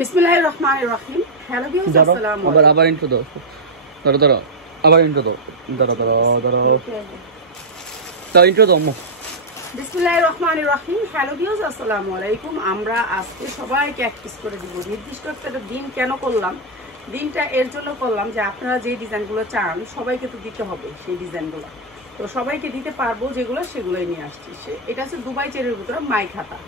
বিসমিল্লাহির রহমানির রহিম। Hello viewers, আসসালামু আলাইকুম। আবার ইন্ট্রো দাও, ধরো আবার ইন্ট্রো দাও, দাও ইন্ট্রো দাও। বিসমিল্লাহির রহমানির রহিম। হ্যালো ভিউয়ার্স, আসসালামু আলাইকুম। আমরা আজকে সবাইকে এক পিস করে দিব। নির্দিষ্ট একটা দিন কেন করলাম, দিনটা এর জন্য করলাম যে আপনারা যে ডিজাইনগুলো চান সবাইকে তো দিতে হবে। সেই ডিজাইনগুলো তো সবাইকে দিতে পারবো, যেগুলো সেগুলোই নিয়ে আসছি। এটা হচ্ছে দুবাই চেরির ভিতরে মাই খাতা।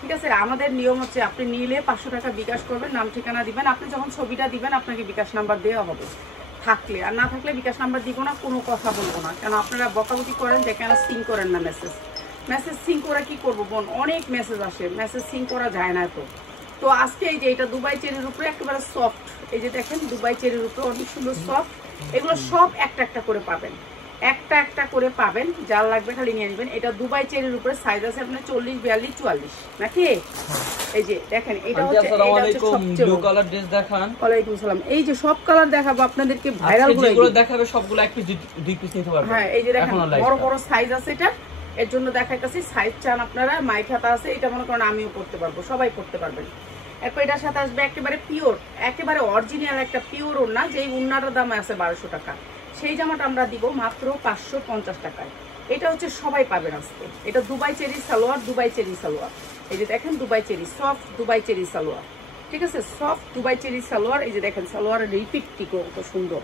ঠিক আছে, আমাদের নিয়ম হচ্ছে আপনি নিলে 500 টাকা বিকাশ করবেন, নাম ঠিকানা দিবেন। আপনি যখন ছবিটা দিবেন আপনাকে বিকাশ নাম্বার দেওয়া হবে থাকলে, আর না থাকলে বিকাশ নাম্বার দিব না, কোনো কথা বলবো না। কেন আপনারা বকাবকি করেন যে কেন সিং করেন না মেসেজ সিং করে কি করবো বোন, অনেক মেসেজ আসে, মেসেজ সিং করা যায় না। তো আজকে এই যে এটা দুবাই চেরির উপরে একেবারে সফট, এই যে দেখেন দুবাই চেরির উপরে অনেক সুন্দর সফট। এগুলো সব একটা একটা করে পাবেন, একটা করে পাবেন। যার লাগবে খালি নিয়ে নেবেন। এটা দুবাই চেরির উপরে সাইজ আছে আপনার 40, 42, 44 নাকি। এই যে দেখেন এটা হচ্ছে ব্লু কালার ড্রেস দেখান। ওয়ালাইকুম আসসালাম। এই যে সব কালার দেখাবো আপনাদেরকে, ভাইরাল যেগুলো দেখাবে সবগুলো এক পিস দুই পিস নিতে পারবেন। হ্যাঁ এই যে দেখেন বড় সাইজ আছে এটা, এর জন্য দেখাইতেছি। সাইজ চান আপনারা, মাই খাতা আছে, এটা মনে করেন আমিও করতে পারবো, সবাই করতে পারবেন। এরপর এটার সাথে আসবে একেবারে পিওর, একেবারে অরিজিনাল একটা পিওর ওড়না, যেই ওড়নাটার দাম আছে 1200 টাকা। সেই জামাটা আমরা দিব মাত্র 550 টাকায়। এটা হচ্ছে সবাই পাবেন আজকে। এটা Dubai cherry salwar, Dubai cherry salwar. এই যে দেখেন Dubai cherry soft, Dubai cherry salwar. ঠিক আছে, সফট দুবাই চেরি সালোয়ার। এই যে দেখেন সালোয়ারের রিপিটটি কত সুন্দর।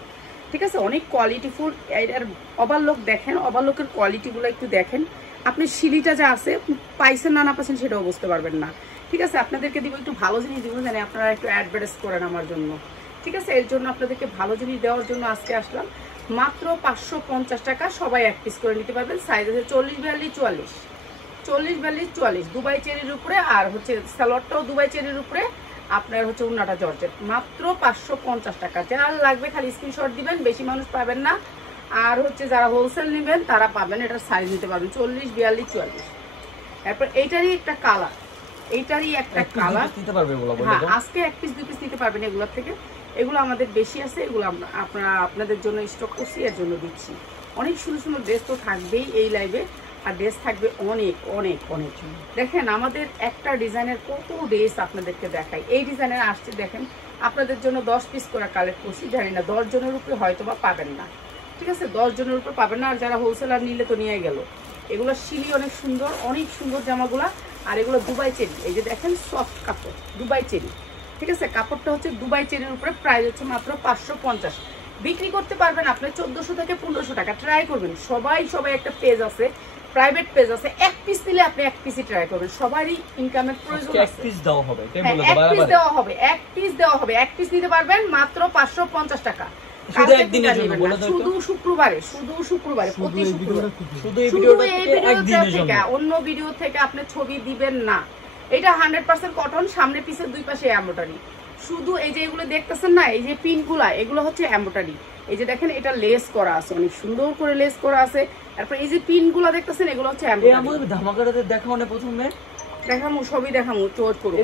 ঠিক আছে, অনেক কোয়ালিটিফুল। এর ওভারলুক দেখেন, ওভারলুকের কোয়ালিটিগুলো একটু দেখেন। আপনি সিলিটা যা আছে পাইছেন না পাচ্ছেন সেটাও বুঝতে পারবেন না। ঠিক আছে, আপনাদেরকে দিব একটু ভালো জিনিস দিব, জানি আপনারা একটু অ্যাডভার্টাইজ করেন আমার জন্য। ঠিক আছে, এর জন্য আপনাদেরকে ভালো জিনিস দেওয়ার জন্য আজকে আসলাম। মাত্র 550 টাকা, সবাই এক পিস করে নিতে পারবেন। সাইজ আছে 40, 42, 44, 40, 42, 44 দুবাই চেরির উপরে। আর হচ্ছে সালোয়ারটাও দুবাই চেরির উপরে, আপনার হচ্ছে উন্নাটা জর্জেট। মাত্র 550 টাকা। যার লাগবে খালি স্ক্রিনশট দিবেন, বেশি মানুষ পাবেন না। আর হচ্ছে যারা হোলসেল নেবেন তারা পাবেন, এটার সাইজ নিতে পারবেন 40, 42, 44। তারপর এইটারই একটা কালার, হ্যাঁ আজকে এক পিস দুই পিস নিতে পারবেন এগুলোর থেকে। এগুলো আমাদের বেশি আছে, এগুলো আপনাদের জন্য স্টক করছি, এর জন্য দিচ্ছি। অনেক সুন্দর সুন্দর ড্রেস তো থাকবেই এই লাইভে, আর ড্রেস থাকবে অনেক অনেক অনেক। দেখেন আমাদের একটা ডিজাইনের কত ড্রেস আপনাদেরকে দেখাই। এই ডিজাইনের আসছে দেখেন, আপনাদের জন্য 10 পিস করে কালেক্ট করছি। জানি না 10 জনের উপরে হয়তো বা পাবেন না। ঠিক আছে, 10 জনের উপরে পাবেন না। আর যারা হোলসেলার নিলে তো নিয়ে গেল। এগুলো শিলি অনেক সুন্দর জামাগুলা। আর এগুলো দুবাই চেরি। এই যে দেখেন সফট কাপড়, দুবাই চেরি। ঠিক আছে, কাপড়টা হচ্ছে দুবাই চেরির উপরে। প্রাইস হচ্ছে মাত্র 550। বিক্রি করতে পারবেন আপনি 1400 থেকে 1500 টাকা। ট্রাই করবেন, সবাই একটা পেজ আছে, প্রাইভেট পেজ আছে। এক পিস নিলে আপনি এক পিসই ট্রাই করবেন। সবারই ইনকামের প্রয়োজন আছে। এক পিস দেওয়া হবে, এক পিস নিতে পারবেন মাত্র 550 টাকা। শুধু শুক্রবারে, অন্য ভিডিও থেকে আপনি ছবি দিবেন না। এটা 100% কটন, সামনে পিছে দুই পাশে এমব্রয়ডারি। শুধু এই যে এগুলো দেখতেছেন না, এই যে পিনগুলা, এগুলো হচ্ছে এমব্রয়ডারি। এই যে দেখেন এটা লেস করা আছে, অনেক সুন্দর করে লেস করা আছে। তারপর এই যে পিনগুলা দেখতেছেন, এগুলো হচ্ছে এমব্রয়ডারি। ধামাকাটাতে দেখাও না, প্রথমে দেখাবো, সবই দেখাবো, চোট করবো।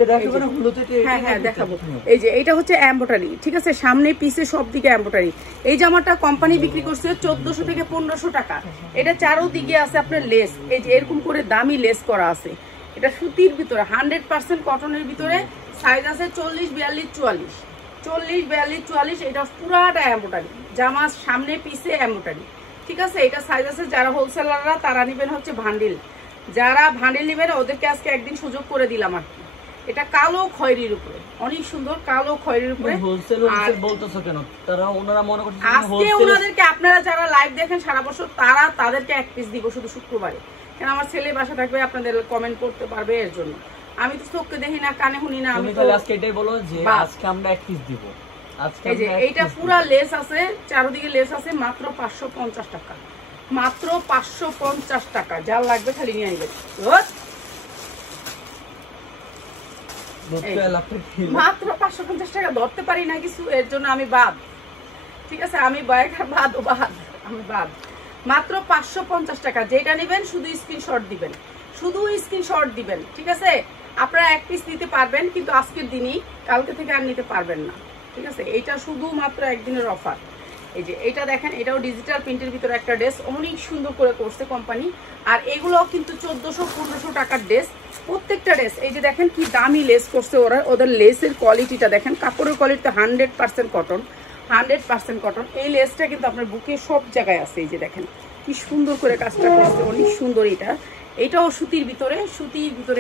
হ্যাঁ দেখাবো। এই যে এটা হচ্ছে এমব্রয়ডারি। ঠিক আছে, সামনে পিছে সব দিকে এমব্রয়ডারি। এই জামাটা কোম্পানি বিক্রি করছে 1400 থেকে 1500 টাকা। এটা চারোদিকে আছে আপনার লেস, এই যে এরকম করে দামি লেস করা আছে। এটা সুতির ভিতরে 100% কটনের ভিতরে। সাইজ আছে 40, 42, 44, 40, 42, 44। এটা পুরাটা এমব্রয়ডারি, জামার সামনে পিছে এমব্রয়ডারি। ঠিক আছে, এটা সাইজ আছে। যারা হোলসেলাররা তারা নেবেন হচ্ছে ভান্ডিল, যারা ভান্ডিল নেবেন ওদেরকে আজকে একদিন সুযোগ করে দিলাম আর কি। এটা কালো খয়েরির উপরে, অনেক সুন্দর কালো খয়েরির উপরে। আজকে ওনাদেরকে, আপনারা যারা লাইভ দেখেন সারা বছর, তাদেরকে এক পিস দিব শুধু শুক্রবারে। কেন আমার ছেলে বাসা থাকবে, আপনাদের কমেন্ট করতে পারবে, এর জন্য। আমি তো চোখকে দেখি না, কানে শুনি না। আমি তো আজকে এটাই বলো যে আজকে আমরা এক পিস দিব। এই যে এইটা পুরা লেস আছে, চারদিকে লেস আছে। মাত্র 550 টাকা, মাত্র 550 টাকা। যার লাগবে খালি নিয়ে আসবেন। মাত্র 550 টাকা। ধরতে পারি না কিছু, এর জন্য আমি বাদ। ঠিক আছে, আমি বাদ। মাত্র 550 টাকা। যেটা নেবেন শুধু স্ক্রিনশট দিবেন, ঠিক আছে। আপনারা এক পিস নিতে পারবেন, কিন্তু আজকের দিনই, কালকে থেকে আর নিতে পারবেন না। ঠিক আছে, এইটা শুধুমাত্র একদিনের অফার। এই যে এটা দেখেন, এটাও ডিজিটাল প্রিন্টের ভিতরে একটা ড্রেস, অনেক সুন্দর করে করছে কোম্পানি। আর এগুলোও কিন্তু 1400-1500 টাকার ড্রেস প্রত্যেকটা ড্রেস। এই যে দেখেন কি দামি লেস করছে ওরা, ওদের লেসের কোয়ালিটিটা দেখেন, কাপড়ের কোয়ালিটিটা 100% কটন, 100% কটন। এই লেসটা কিন্তু আপনার বুকে সব জায়গায় আছে। এই যে দেখেন কি সুন্দর করে কাজটা করছে, অনেক সুন্দর। এটাও সুতির ভিতরে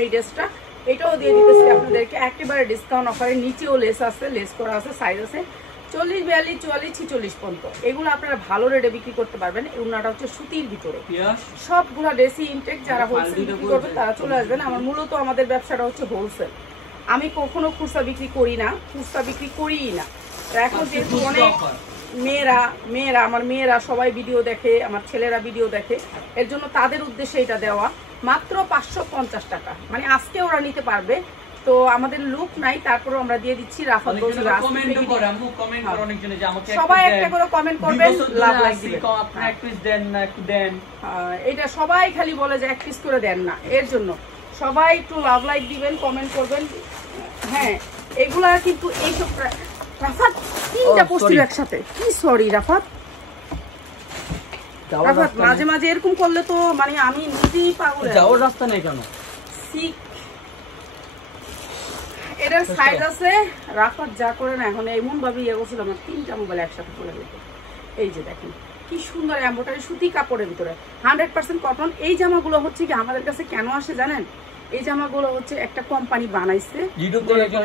এই ড্রেসটা, এটাও দিয়ে দিতেছি আপনাদেরকে একেবারে ডিসকাউন্ট অফারে। নিচেও লেস আছে, লেস করা আছে, সাইজ আছে 40, 42, 44, 46 পর্যন্ত। এগুলো আপনারা ভালো রেটে বিক্রি করতে পারবেন। ওনাটা হচ্ছে সুতির ভিতরে, সবগুলা ড্রেসি ইনটেক। যারা হোলসেল বিক্রি করবেন তারা চলে আসবেন। মূলত আমাদের ব্যবসাটা হচ্ছে হোলসেল, আমি কখনো খুচরা বিক্রি করি না, খুচরা বিক্রি করিই না। এখন যেহেতু অনেক মেয়েরা আমার মেয়েরা সবাই ভিডিও দেখে, আমার ছেলেরা ভিডিও দেখে, এর জন্য তাদের উদ্দেশ্যে এটা দেওয়া। মাত্র 550 টাকা, মানে আজকে ওরা নিতে পারবে। তো আমাদের লুক নাই, তারপরে আমরা দিয়ে দিচ্ছি। রাফাত বলছিল সবাই একটা করে কমেন্ট করবেন, লাভ লাইক দিবেন। এটা সবাই খালি বলে যে এক পিস করে দেন না, এর জন্য সবাই একটু লাভ লাইক দিবেন, কমেন্ট করবেন। হ্যাঁ, এগুলা কিন্তু এইসব রাফাত তিনটা পোস্ট একসাথে, কি সরি রাফাত, মাঝে মাঝে এরকম করলে তো মানে আমি নিজেই পাগল। যাওয়ার রাস্তা নেই কেন? এটার সাইজ আছে, রাফাত যা করে না এখন এমন ভাবে ইয়ে করছিল, আমার 3টা মোবাইল একসাথে খুলে দিত। এই যে দেখেন কি সুন্দর এমব্রয়ডারি সুতি কাপড়ের ভিতরে 100% কটন। এই জামাগুলো হচ্ছে কি আমাদের কাছে কেন আসে জানেন? এই জামাগুলো হচ্ছে একটা কোম্পানি বানাইছে। ইউটিউবে একজন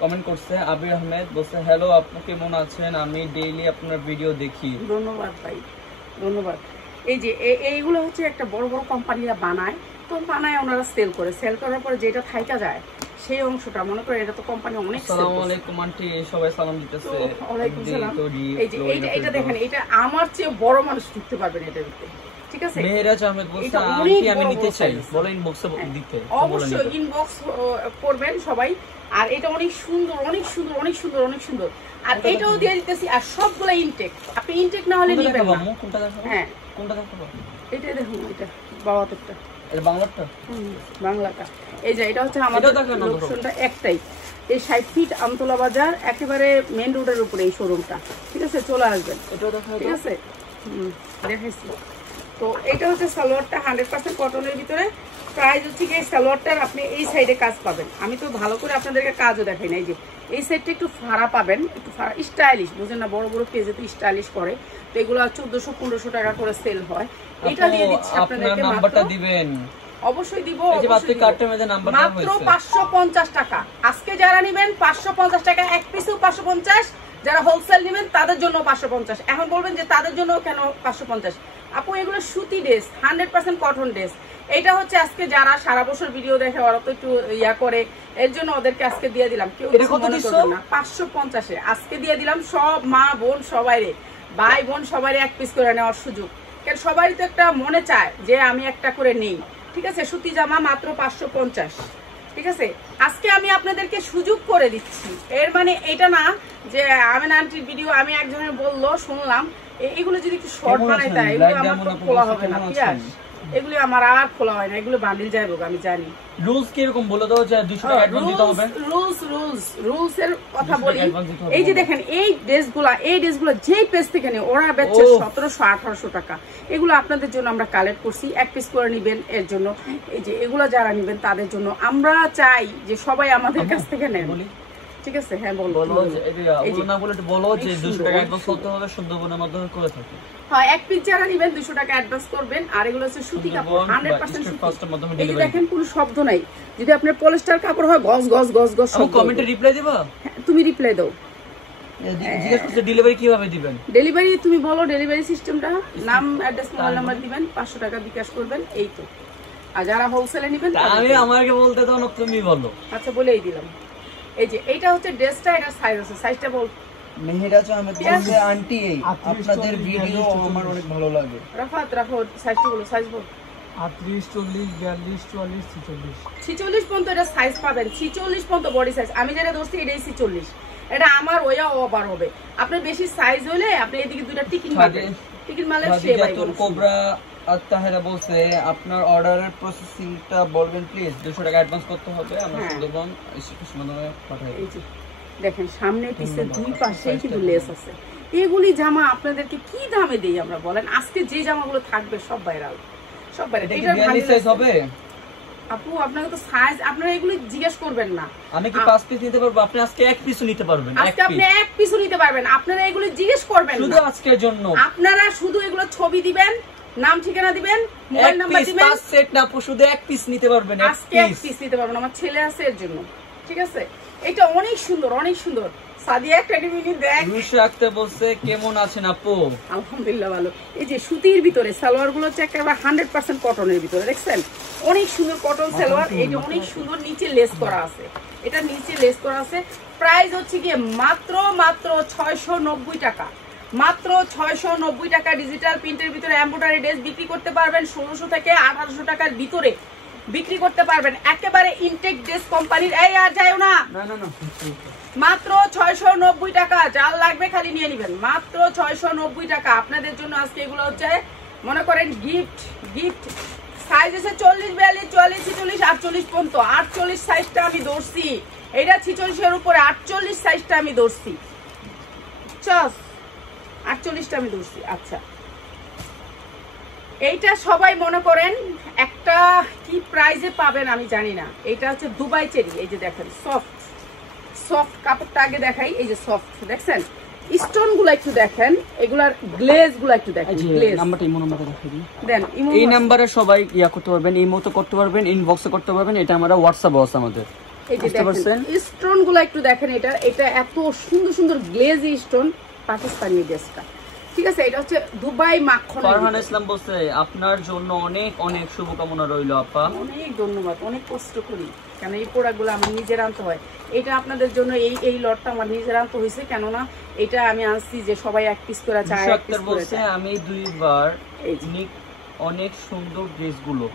কমেন্ট করছে, আবির আহমেদ বলছে, হ্যালো আপু কেমন আছেন, আমি ডেইলি আপনার ভিডিও দেখি। ধন্যবাদ ভাই, ধন্যবাদ। এই যে এইগুলো হচ্ছে একটা বড় বড় কোম্পানিরা বানায়, তো বানায় ওনারা সেল করে, সেল করার পরে যেটা থাইকা যায় সেই অংশটা মনে করে এটা তো কোম্পানি অনেক সেল করে। আসসালামু আলাইকুম আন্টি, সবাই সালাম দিতেছে। ওয়ালাইকুম সালাম। এই যে এটা দেখেন, এটা আমার চেয়ে বড় মানুষ ঢুকতে পারবেন এটার ভিতরে, ঠিক আছে? মেহেরাজ আহমেদ বলছে আন্টি আমি নিতে চাই, বলেন ইনবক্সে দিতে। অবশ্যই ইনবক্স করবেন সবাই। আর এটা অনেক সুন্দর, অনেক সুন্দর, অনেক সুন্দর, অনেক সুন্দর। আর এটাও দিয়ে দিতেছি। আর সবগুলা ইনটেক, আপনি ইনটেক না হলে নিবেন না। কোনটা দেখাবো? হ্যাঁ কোনটা দেখাবো? এটা দেখুন, এটা বাবাতেরটা, এর বাংলাটা, বাংলাটা। এই যে এটা হচ্ছে আমাদের লোকেশনটা একটাই, এই 60 ফিট আমতলা বাজার, একেবারে মেন রোডের উপরে এই শোরুমটা, ঠিক আছে? চলে আসবেন, এটাও দেখাবো, ঠিক আছে? দেখাইছি। তো এটা হচ্ছে সালোয়ারটা 100% কটনের ভিতরে। প্রাইস হচ্ছে কি, এই সালোয়ারটার আপনি এই সাইডে কাজ পাবেন। আমি তো ভালো করে আপনাদেরকে কাজও দেখাই না। এই যে এই সাইডটা একটু ফাড়া পাবেন, একটু ফাড়া স্টাইলিশ, বুঝেন না? বড় বড় পেজে তো স্টাইলিশ করে, তো এগুলো 1400-1500 টাকা করে সেল হয়। এটা দিয়ে দিচ্ছি আপনাদেরকে। নাম্বারটা দিবেন? অবশ্যই দিব। মাত্র 550 টাকা। আজকে যারা নেবেন 550 টাকা, এক পিসেও 550। যারা হোলসেল নেবেন তাদের জন্য 550। এখন বলবেন যে তাদের জন্য কেন 550? আপু এগুলো সুতি ড্রেস, 100% কটন ড্রেস। এটা হচ্ছে আজকে যারা সারা বছর ভিডিও দেখে ওরা তো একটু ইয়া করে, এর জন্য ওদেরকে আজকে দিয়ে দিলাম। কেউ মনে করবেন না, 550-এ আজকে দিয়ে দিলাম। সব মা বোন সবাইরে, ভাই বোন সবাইরে এক পিস করে নেওয়ার সুযোগ। কারণ সবারই তো একটা মনে চায় যে আমি একটা করে নেই, ঠিক আছে? সুতি জামা মাত্র 550, ঠিক আছে? আজকে আমি আপনাদেরকে সুযোগ করে দিচ্ছি। এর মানে এটা না যে আমি আন্টির ভিডিও আমি একজনের বললো শুনলাম, এগুলো যদি একটু শর্ট বানাইতে হয়, এগুলো আমার তো খোলা হবে না, পিয়াস এগুলো আমার আর খোলা হয় না, এগুলো বান্ডিল যাইব। আমি জানি রুলস কি রকম বলে দাও, যে 200 টাকা অ্যাডভান্স দিতে হবে। রুলস এর কথা বলি। এই যে দেখেন এই ড্রেসগুলো যেই পেজ থেকে নেই ওরা বেচছে 1700-1800 টাকা। এগুলো আপনাদের জন্য আমরা কালেক্ট করছি, এক পিস করে নেবেন। এর জন্য এই যে এগুলো যারা নেবেন তাদের জন্য আমরা চাই যে সবাই আমাদের কাছ থেকে নেন, ঠিক আছে? হ্যাঁ বলো। বলো যে 200 টাকা অ্যাডভান্স করতে হবে, সুন্দরবনের মাধ্যমে করে থাকি। হ্যাঁ, এক পিস যারা নেবেন 200 টাকা অ্যাডভান্স করবেন। আর এগুলো হচ্ছে সুতি কাপড়, 100% সুতি। এই যে দেখেন কোনো শব্দ নাই। যদি আপনার পলিস্টার কাপড় হয় গস গস গস গস শব্দ। কমেন্টে রিপ্লাই দিবা? হ্যাঁ, তুমি রিপ্লাই দাও। জিজ্ঞেস করতে ডেলিভারি কিভাবে দিবেন? ডেলিভারি তুমি বলো, ডেলিভারি সিস্টেমটা, নাম অ্যাড্রেস মোবাইল নাম্বার দিবেন, 500 টাকা বিকাশ করবেন, এই তো। আর যারা হোলসেলে নেবেন আমি আমাকে বলতে দাও না, তুমি বলো। আচ্ছা বলেই দিলাম। এই যে এইটা হচ্ছে ড্রেসটা, এটা সাইজ আছে, সাইজটা বল। মেহেরাজ আহমেদ বলছে আন্টি এই আপনাদের ভিডিও আমার অনেক ভালো লাগে। রাফাত সাইজটা বলো, সাইজ বল। 38, 40, 42, 44, 46। 46 পর্যন্ত এটা সাইজ পাবেন, 46 পর্যন্ত বডি সাইজ। আমি যেটা ধরছি এটাই 46। এটা আমার ওয়া ওভার হবে। আপনার বেশি সাইজ হলে আপনি এদিকে দুইটা টিকিট মারবেন, টিকিট মারলে শেপ আইবে। কোবরা আত্তাহেরা বলছে আপনার অর্ডারের প্রসেসিংটা বলবেন প্লিজ। 200 টাকা অ্যাডভান্স করতে হবে, আমরা সুন্দরবন মাধ্যমে পাঠাই। এই যে দেখেন সামনে পিছে দুই পাশেই কিন্তু লেস আছে। এগুলি জামা আপনাদেরকে কি দামে দেই আমরা বলেন? আজকে যে জামাগুলো থাকবে সব ভাইরাল, সব ভাইরাল। এটা কি 42 সাইজ হবে? আপু আপনাকে তো সাইজ আপনারা এগুলি জিজ্ঞেস করবেন না। আমি কি 5 পিস নিতে পারবো? আপনি আজকে 1 পিসও নিতে পারবেন। আজকে আপনি এক পিসও নিতে পারবেন, আপনারা এগুলি জিজ্ঞেস করবেন শুধু না। আজকের জন্য আপনারা শুধু এগুলো ছবি দিবেন, নাম ঠিকানা দিবেন, মোবাইল নাম্বার দিবেন। 5 সেট না আপু, শুধু 1 পিস নিতে পারবেন। আজকে এক পিস নিতে পারবেন, আমার ছেলে আছে এর জন্য। ঠিক আছে, এটা অনেক সুন্দর, অনেক সুন্দর। সাদিয়া একটা মিনিট দেখ। রুশা আক্তার বলছে কেমন আছেন আপু? আলহামদুলিল্লাহ ভালো। এই যে সুতির ভিতরে সালোয়ার গুলো হচ্ছে একেবারে 100% কটনের ভিতরে, দেখছেন অনেক সুন্দর কটন সালোয়ার। এই যে অনেক সুন্দর নিচে লেস করা আছে, এটা নিচে লেস করা আছে। প্রাইস হচ্ছে গিয়ে মাত্র 690 টাকা, মাত্র 690 টাকা। ডিজিটাল প্রিন্টের ভিতরে এমব্রয়ডারি ড্রেস বিক্রি করতে পারবেন 1600 থেকে 1800 টাকার ভিতরে বিক্রি করতে পারবেন। একেবারে ইনটেক ড্রেস কোম্পানির। এই আর যাইও না, না না না, মাত্র 690 টাকা। যার লাগবে খালি নিয়ে নেবেন, মাত্র 690 টাকা আপনাদের জন্য। আজকে এগুলো হচ্ছে মনে করেন গিফট, গিফট। সাইজ আছে 40, 42, 44, 46, 48 পর্যন্ত। 48 সাইজটা আমি ধরছি, এটা 46 এর উপরে 48 সাইজটা আমি ধরছি। 48টা আমি ধরছি। আচ্ছা, এইটা সবাই মনে করেন একটা কি প্রাইজে পাবেন আমি জানি না। এটা হচ্ছে দুবাই চেরি। এই যে দেখেন সফট, সফট কাপড়টা আগে দেখাই। এই যে সফট দেখছেন, স্টোন গুলো একটু দেখেন, এগুলার গ্লেজ গুলো একটু দেখেন। গ্লেজ নাম্বারটা ইমো নাম্বারটা দেখাই দিই। দেন ইমো, এই নাম্বারে সবাই ইয়া করতে পারবেন, ইমোতে করতে পারবেন, ইনবক্সে করতে পারবেন। এটা আমরা হোয়াটসঅ্যাপ আছে আমাদের। এই যে দেখেন স্টোন গুলো একটু দেখেন। এটা এত সুন্দর সুন্দর গ্লেজ স্টোন, পাকিস্তানি ড্রেসটা। ঠিক আছে, এটা হচ্ছে দুবাই মাখন। ফারহান ইসলাম বলছে আপনার জন্য অনেক অনেক শুভকামনা রইল আপা। অনেক ধন্যবাদ। অনেক কষ্ট করি, কেন এই প্রোডাক্টগুলো আমার নিজের আনতে হয়। এটা আপনাদের জন্য এই লটটা আমার নিজের আনতে হয়েছে, কেননা এটা আমি আনছি যে সবাই এক পিস করে চায়। বলছে আমি 2 বার অনেক সুন্দর ড্রেসগুলো।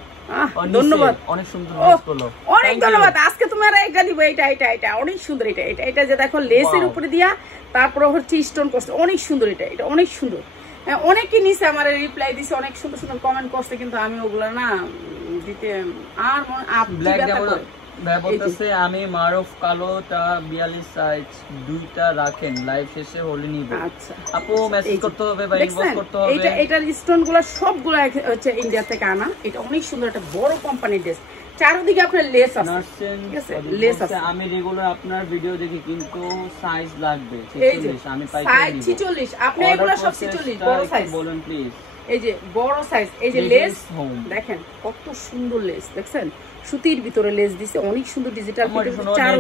ধন্যবাদ, অনেক সুন্দর ড্রেসগুলো, অনেক ধন্যবাদ। আজকে তোমার এটা দিব, এটা অনেক সুন্দর। এটা যে দেখো লেসের উপরে দিয়া, তারপর হচ্ছে স্টোন করছে, অনেক সুন্দর। এটা অনেক সুন্দর। অনেকে নিচে আমার রিপ্লাই দিছে, অনেক সুন্দর সুন্দর কমেন্ট করছে, কিন্তু আমি ওগুলো না দিতে আর বলতেছে আমি মারুফ কালোটা 42 সাইজ 2টা রাখেন, লাইভ শেষে হলে নিব। আচ্ছা আপু মেসেজ করতে হবে বা ইনবক্স করতে হবে। এটার স্টোনগুলো সবগুলো হচ্ছে ইন্ডিয়া থেকে আনা। এটা অনেক সুন্দর, একটা বড় কোম্পানির ড্রেস। চারদিকে আপনার লেস আছে, ঠিক আছে, লেস আছে। আমি রেগুলার আপনার ভিডিও দেখি, কিন্তু সাইজ লাগবে এই যে 46। আমি পাইছি সাইজ 46। আপনি এগুলো সব 46 বড় সাইজ বলেন প্লিজ। এই যে বড় সাইজ। এই যে লেস দেখেন কত সুন্দর লেস, দেখছেন সুতির ভিতরে লেস দিছে, অনেক সুন্দর। ডিজিটাল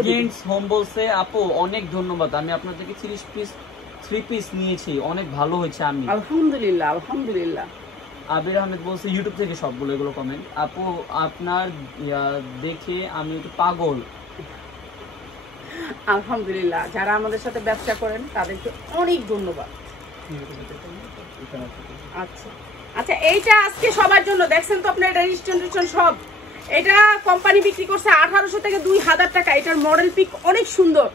জেন্টস হোম বলছে আপু অনেক ধন্যবাদ, আমি আপনার থেকে 3 পিস নিয়েছি, অনেক ভালো হয়েছে। আমি আলহামদুলিল্লাহ, আলহামদুলিল্লাহ। আবির আহমেদ বলছে ইউটিউব থেকে সবগুলো এগুলো কমেন্ট। আপু আপনার দেখে আমি একটু পাগল। আলহামদুলিল্লাহ, যারা আমাদের সাথে ব্যবসা করেন তাদেরকে অনেক ধন্যবাদ। আচ্ছা আচ্ছা, এইটা আজকে সবার জন্য। দেখছেন তো আপনার এটা রেজিস্ট্রেশন সব। এটা কোম্পানি বিক্রি করছে 1800 থেকে 2000 টাকা। এটার মডেল পিক অনেক সুন্দর।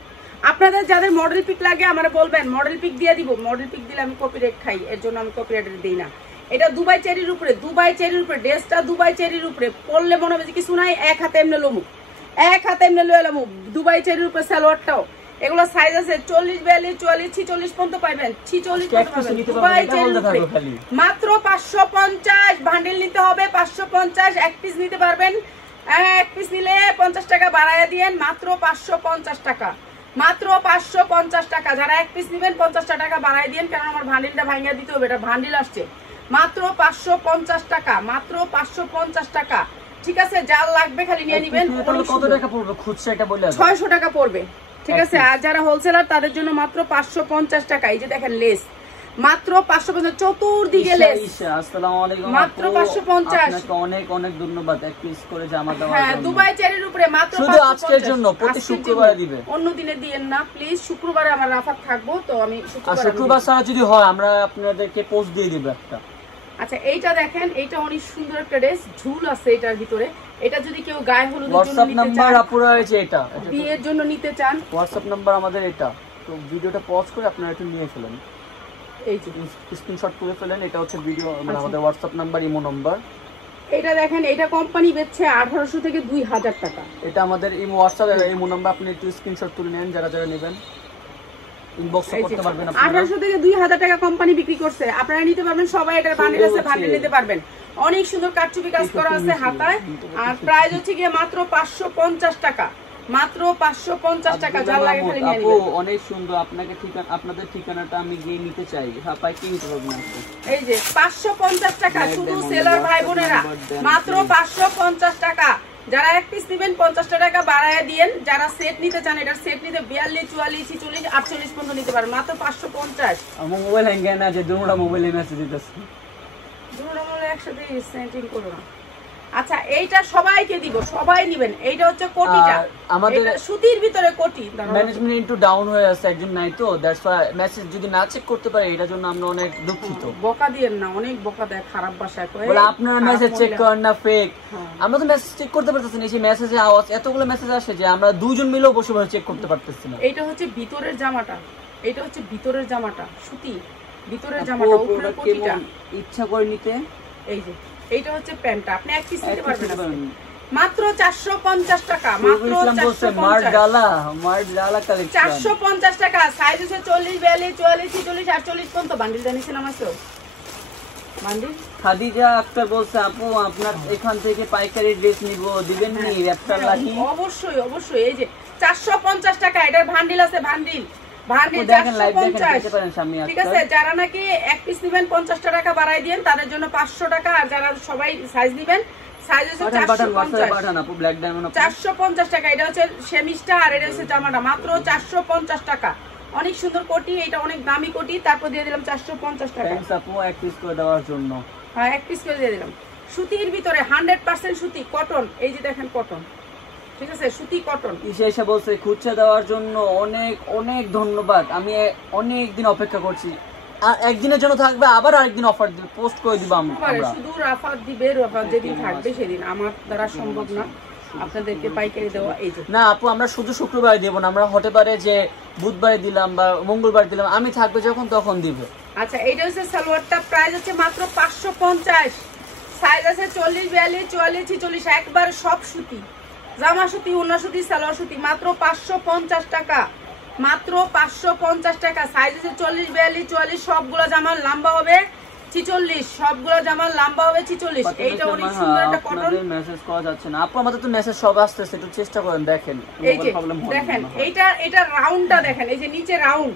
আপনাদের যাদের মডেল পিক লাগে আমার বলবেন, মডেল পিক দিয়ে দিব। মডেল পিক দিলে আমি কপিরাইট খাই, এর জন্য আমি কপিরাইট দিই না। এটা দুবাই চেরির উপরে, দুবাই চেরির উপরে ড্রেসটা, দুবাই চেরির উপরে পরলে মনে হবে কিছু নাই, এক হাতে এমনি লমু, এক হাতে এমনি লয়ে লমু। দুবাই চেরির উপরে সালোয়ারটাও। এগুলো সাইজ আছে 40, 42, 44, 46 পর্যন্ত পাইবেন। 46 পর্যন্ত পাবেন দুবাই চেরির উপরে। মাত্র 550 বান্ডেল নিতে হবে, 550 এক পিস নিতে পারবেন। এক পিস নিলে 50 টাকা বাড়ায় দিয়েন, মাত্র 550 টাকা, মাত্র 550 টাকা। যারা এক পিস নেবেন 50 টাকা বাড়ায় দিয়েন, কারণ আমার ভান্ডিলটা ভাঙিয়ে দিতে হবে। এটা ভান্ডিল আসছে, মাত্র 550 টাকা, মাত্র 550 টাকা। ঠিক আছে, যার লাগবে খালি নিয়ে নেবেন। কত টাকা পড়বে খুচরা এটা বলে? 600 টাকা পড়বে। ঠিক আছে, আর যারা হোলসেলার তাদের জন্য মাত্র 550 টাকা। এই যে দেখেন লেস, মাত্র 550, চতুর্দিকে লেস। আসসালামু আলাইকুম, মাত্র 550। আপনাকে অনেক অনেক ধন্যবাদ এক পিস করে জামা দেওয়ার জন্য। হ্যাঁ, দুবাই চেরির উপরে মাত্র শুধু আজকের জন্য, প্রতি শুক্রবারে দিবে। অন্য দিনে দিয়েন না প্লিজ। শুক্রবারে আমার রাফাত থাকবো, তো আমি শুক্রবার ছাড়া যদি হয় আমরা আপনাদেরকে পোস্ট দিয়ে দিব একটা। আচ্ছা, এইটা দেখেন, এইটা অনেক সুন্দর একটা ড্রেস, ঝুল আছে এটার ভিতরে। এটা যদি কেউ গায়ে হলুদের জন্য হোয়াটসঅ্যাপ নিতে নাম্বার চান, আপুরা হয়েছে এটা বিয়ের জন্য নিতে চান, হোয়াটসঅ্যাপ নাম্বার আমাদের এটা। তো ভিডিওটা পজ করে আপনারা একটু নিয়ে ফেলেন, এই যে স্ক্রিনশট করে ফেলেন। এটা হচ্ছে ভিডিও মানে আমাদের হোয়াটসঅ্যাপ নাম্বার, ইমো নাম্বার। এটা দেখেন, এটা কোম্পানি বেচছে 1800 থেকে 2000 টাকা। এটা আমাদের ইমো হোয়াটসঅ্যাপ ইমো নাম্বার, আপনি একটু স্ক্রিনশট তুলে নেন যারা যারা নেবেন। ইনবক্স করতে পারবেন আপনারা। 1800 থেকে 2000 টাকা কোম্পানি বিক্রি করছে, আপনারা নিতে পারবেন, সবাই এটার বান্ডিল আছে, বান্ডিল নিতে পারবেন। অনেক সুন্দর কারচুপি কাজ করা আছে হাতায়, আর প্রাইস হচ্ছে গিয়ে মাত্র 550 টাকা, মাত্র 550 টাকা। যার লাগে খালি নিয়ে আপু নেবেন। অনেক সুন্দর, আপনাদের ঠিকানাটা আমি গিয়ে নিতে চাই, সবাই কি নিতে পারবেন আপু? এই যে 550 টাকা শুধু সেলার ভাই বোনেরা, মাত্র 550 টাকা। যারা এক পিস নেবেন 50 টাকা বাড়ায় দিয়েন, যারা সেট নিতে চান এটার সেট নিতে 42 44 46 48 পর্যন্ত নিতে পারেন, মাত্র 550। আমার মোবাইল হ্যাং না যে দুটোটা মোবাইলে মেসেজ দিতেছে, দুটো মোবাইল একসাথে সেটিং করো না। আচ্ছা এইটা সবাইকে দিব, সবাই নেবেন। এইটা হচ্ছে কোটিটা, আমাদের এটা সুতির ভিতরে কোটি। ম্যানেজমেন্ট একটু ডাউন হয়ে আছে, একজন নাই তো, দ্যাটস ওয়াই মেসেজ যদি না চেক করতে পারে এটার জন্য আমরা অনেক দুঃখিত। বকা দিয়েন না, অনেক বকা দেয় খারাপ ভাষায় কয়। বলে আপনারা মেসেজ চেক করেন না, ফেক। হ্যাঁ। আমরা তো মেসেজ চেক করতে পারতেছি না, সেই মেসেজে আওয়াজ এতগুলো মেসেজ আসে যে আমরা দুজন মিলেও বসে বসে চেক করতে পারতেছি না। এইটা হচ্ছে ভিতরের জামাটা, এটা হচ্ছে ভিতরের জামাটা, সুতি ভিতরের জামাটা, উপরে কোটিটা। ইচ্ছা করে নিতে এই যে এইটা হচ্ছে প্যান্টটা, আপনি এক পিস নিতে পারবেন পারবেন। মাত্র 450 টাকা, মাত্র ইসলাম বলছে মার ডালা কালেকশন 450 টাকা। সাইজ হচ্ছে 40 42 44 46 48 পর্যন্ত। বান্ডিল জানিয়েছিলাম আছে বান্ডিল। খাদিজা আক্তার বলছে আপু আপনার এখান থেকে পাইকারি ড্রেস নিব, দিবেন নি র্যাপটার লাগি? অবশ্যই অবশ্যই। এই যে 450 টাকা, এটার বান্ডিল আছে, বান্ডিল বান্ডিল দেখেন লাইভ দেখেন 450। দিতে পারেন সামনে ঠিক আছে, যারা নাকি এক পিস নেবেন 50 টাকা বাড়াই দেন তাদের জন্য 500 টাকা, আর যারা সবাই সাইজ নেবেন সাইজ হচ্ছে 450 বাটন আপু ব্ল্যাক ডায়মন্ড 450 টাকা। এটা হচ্ছে সেমিসটা, আর এটা হচ্ছে জামাটা, মাত্র 450 টাকা। অনেক সুন্দর কোটি, এটা অনেক দামি কোটি, তারপর দিয়ে দিলাম 450 টাকা। থ্যাঙ্কস আপু এক পিস করে দেওয়ার জন্য। হ্যাঁ এক পিস করে দিয়ে দিলাম। সুতির ভিতরে 100% সুতি, কটন। এই যে দেখেন কটন, ঠিক আছে, সুতি কটন। এসে বলছে খুচরা দেওয়ার জন্য অনেক অনেক ধন্যবাদ, আমি অনেক দিন অপেক্ষা করছি, একদিনের জন্য থাকবে, আবার আরেকদিন অফার দিবে, পোস্ট করে দিব আমরা। শুধু রাফাত দিবে, রাফাত যেদিন থাকবে সেদিন, আমার দ্বারা সম্ভব না আপনাদেরকে পাইকারি দেওয়া। এই যে না আপু আমরা শুধু শুক্রবারে দিব না, আমরা হতে পারে যে বুধবারে দিলাম বা মঙ্গলবার দিলাম, আমি থাকবে যখন তখন দিব। আচ্ছা এইটা হচ্ছে সালোয়ারটা, প্রাইস হচ্ছে মাত্র 550। সাইজ আছে 40 42 44 46, একবার সব সুতি, জামা সুতি, ওড়না সুতি, সালোয়ার সুতি, মাত্র 550 টাকা, মাত্র 550 টাকা। সাইজ আছে 40 42 44, সবগুলো জামার লম্বা হবে 46, সবগুলো জামার লম্বা হবে 46। এইটা অনেক সুন্দর একটা কটন। আপনাদের মেসেজ করা যাচ্ছে না আপু, আমাদের তো মেসেজ সব আসতেছে, একটু চেষ্টা করেন দেখেন। এই যে দেখেন এটা রাউন্ডটা দেখেন, এই যে নিচে রাউন্ড,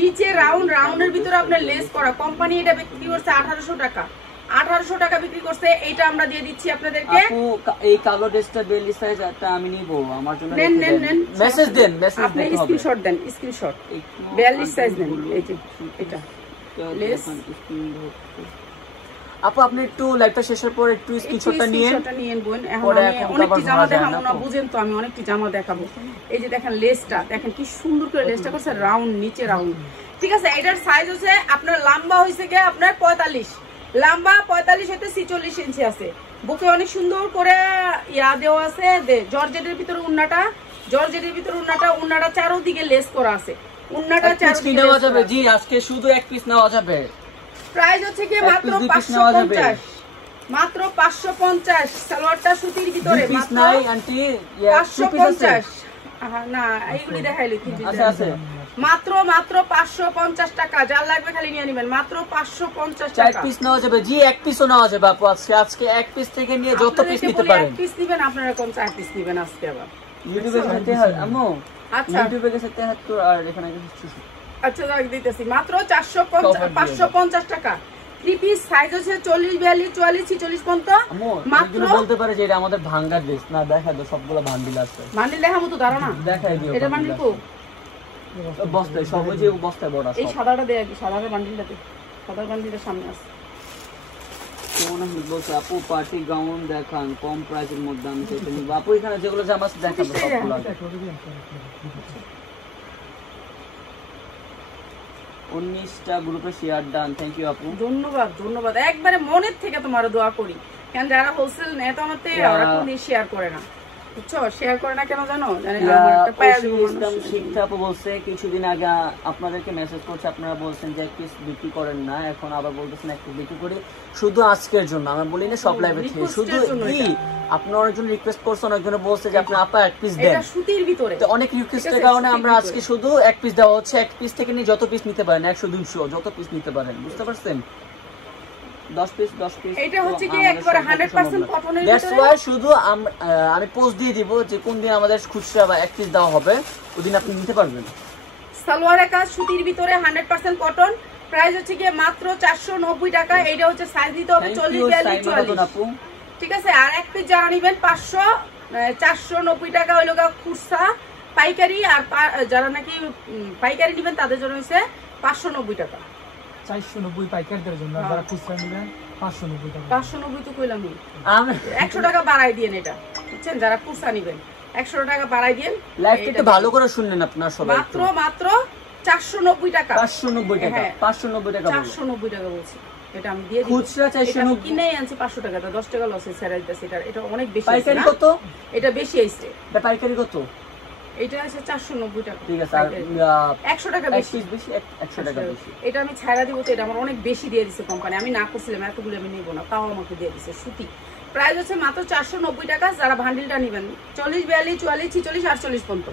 নিচে রাউন্ড, রাউন্ডের ভিতরে আপনার লেস করা। কোম্পানি এটা বিক্রি করছে 1800 টাকা, 1800 টাকা বিক্রি করছে। এইটা আমরা দিয়ে দিচ্ছি আপনাদেরকে। আপু এই কালো ড্রেসটা বেলি সাইজ একটা আমি নিব, আমার জন্য নেন নেন নেন, মেসেজ দেন, মেসেজ আপনি দিতে হবে। স্ক্রিনশট দেন, স্ক্রিনশট 42 সাইজ নেন। এই যে এটা লেস। আপু আপনি একটু লাইভটা শেষের পর একটু স্ক্রিনশটটা নিয়েন। বোন। এখন আমি অনেকটি জামা দেখাবো না, বুঝেন তো, আমি অনেকটি জামা দেখাবো। এই যে দেখেন লেসটা, দেখেন কি সুন্দর করে লেসটা করছে, রাউন্ড, নিচে রাউন্ড। ঠিক আছে, এটার সাইজ হচ্ছে আপনার লম্বা হইছে গিয়ে আপনার 45, লম্বা 45 হতে 46 ইঞ্চি আছে। বুকে অনেক সুন্দর করে ইয়া দেওয়া আছে, জর্জেটের ভিতরে উন্নাটা, জর্জেটের ভিতরে উন্নাটা চারোদিকে লেস করা আছে, উন্নাটা চারোদিকে নেওয়া যাবে। জি আজকে শুধু এক পিস নেওয়া যাবে। প্রাইস হচ্ছে কি মাত্র 550, মাত্র 550। সালোয়ারটা সুতির ভিতরে মাত্র 550। না এইগুলি দেখাইলি কি আছে মাত্র 550 টাকা। যার লাগবে খালি নিয়ে নেবেন, মাত্র 550 চার টাকা। পিস নেওয়া যাবে। জি এক পিসও নেওয়া যাবে আপু, আজকে এক পিস থেকে নিয়ে যত পিস নিতে পারেন। এক পিস নেবেন আপনারা, কোন 4 পিস নেবেন আজকে আবার? ইউটিউবে সাথে হয় আম্মু, আচ্ছা ইউটিউবে গেছে 73 আর এখানে গেছে। আচ্ছা লাগ দিতেছি মাত্র 550 টাকা। 3 পিস সাইজ হচ্ছে 40 42 44 46 পর্যন্ত। মাত্র বলতে পারে যে এটা আমাদের ভাঙ্গা ড্রেস না, দেখা দাও সবগুলো বান্ডিল আছে। বান্ডিল দেখাবো তো, দাঁড়া না দেখাই দিও। এটা বান্ডিল কো বস্তায় সব ওই যে বস্তায় বড় আছে। এই সাদাটা দেয়া কি, সাদাটা বান্ডিলটাতে, সাদা বান্ডিলটা সামনে আছে। কোন বলছে আপু পার্টি গাউন দেখান কম প্রাইসের মধ্যে, আমি সেটা নিব। আপু এখানে যেগুলো জামা আছে দেখাবো সবগুলো। 19টা গ্রুপে শেয়ার ডান, থ্যাংক ইউ আপু। ধন্যবাদ ধন্যবাদ, একবারে মনের থেকে তোমার দোয়া করি। কেন যারা হোলসেল নেয় তো আমাদের ওরা কোনো শেয়ার করে না, বুঝছো, শেয়ার করে না কেন জানো? জানি না, আমার একটা পায়া দিব মানুষ। শিক্ষা আপু বলছে কিছুদিন আগে আপনাদেরকে মেসেজ করছে, আপনারা বলছেন যে এক পিস বিক্রি করেন না, এখন আবার বলতেছেন এক পিস বিক্রি করি শুধু আজকের জন্য। আমরা বলি না সব লাইভে থেকে শুধু কি আপনারা অনেকজন রিকোয়েস্ট করছেন, অনেকজন বলছে যে আপনি আপা এক পিস দেন, এটা সুতির ভিতরে। তো অনেক রিকোয়েস্টের কারণে আমরা আজকে শুধু এক পিস দেওয়া হচ্ছে। এক পিস থেকে নিয়ে যত পিস নিতে পারেন, 100 200 যত পিস নিতে পারেন, বুঝতে পারছেন? 10 পিস এটা হচ্ছে কি একবারে 100% কটনের দ্যাটস ভিতরে। ওয়াই শুধু আমি পোস্ট দিয়ে দিব যে কোন দিন আমাদের খুচরা বা এক পিস দেওয়া হবে, ওদিন আপনি নিতে পারবেন। সালোয়ারের কাজ সুতির ভিতরে 100% কটন। প্রাইস হচ্ছে কি মাত্র 490 টাকা। এইটা হচ্ছে সাইজ দিতে হবে 40 42 44। ঠিক আছে, আর এক পিস যারা নেবেন 490 টাকা হইলো খুচরা পাইকারি, আর যারা নাকি পাইকারি নেবেন তাদের জন্য হচ্ছে 590 টাকা। 490 পাইকারদের জন্য, আর যারা খুচরা নেবেন 590 টাকা। 590 তো কইলাম আমি, 100 টাকা বাড়াই দিয়েন এটা, বুঝছেন? যারা খুচরা নেবেন 100 টাকা বাড়াই দিয়েন। লাইভটা একটু ভালো করে শুনলেন আপনারা সবাই। মাত্র 490 টাকা। 590 টাকা, হ্যাঁ, 590 টাকা, 490 টাকা বলছি। এটা আমি দিয়ে দিই। খুচরা 490 কিনেই আনছি 500 টাকা, 10 টাকা লসে ছেড়ে দিতেছি। এটা অনেক বেশি। পাইকারি কত? এটা বেশি আইছে। এটা পাইকারি কত? এটা আছে 490 টাকা। ঠিক আছে, আর 100 টাকা বেশি। 100 টাকা বেশি। এটা আমি ছাড়া দিব, তো এটা আমার অনেক বেশি দিয়ে দিছে কোম্পানি। আমি না করছিলাম এতগুলো আমি নেব না, তাও আমাকে দিয়ে দিছে সুতি। প্রাইস হচ্ছে মাত্র 490 টাকা। যারা ভান্ডিলটা নেবেন 40 42 44 46 48 পর্যন্ত।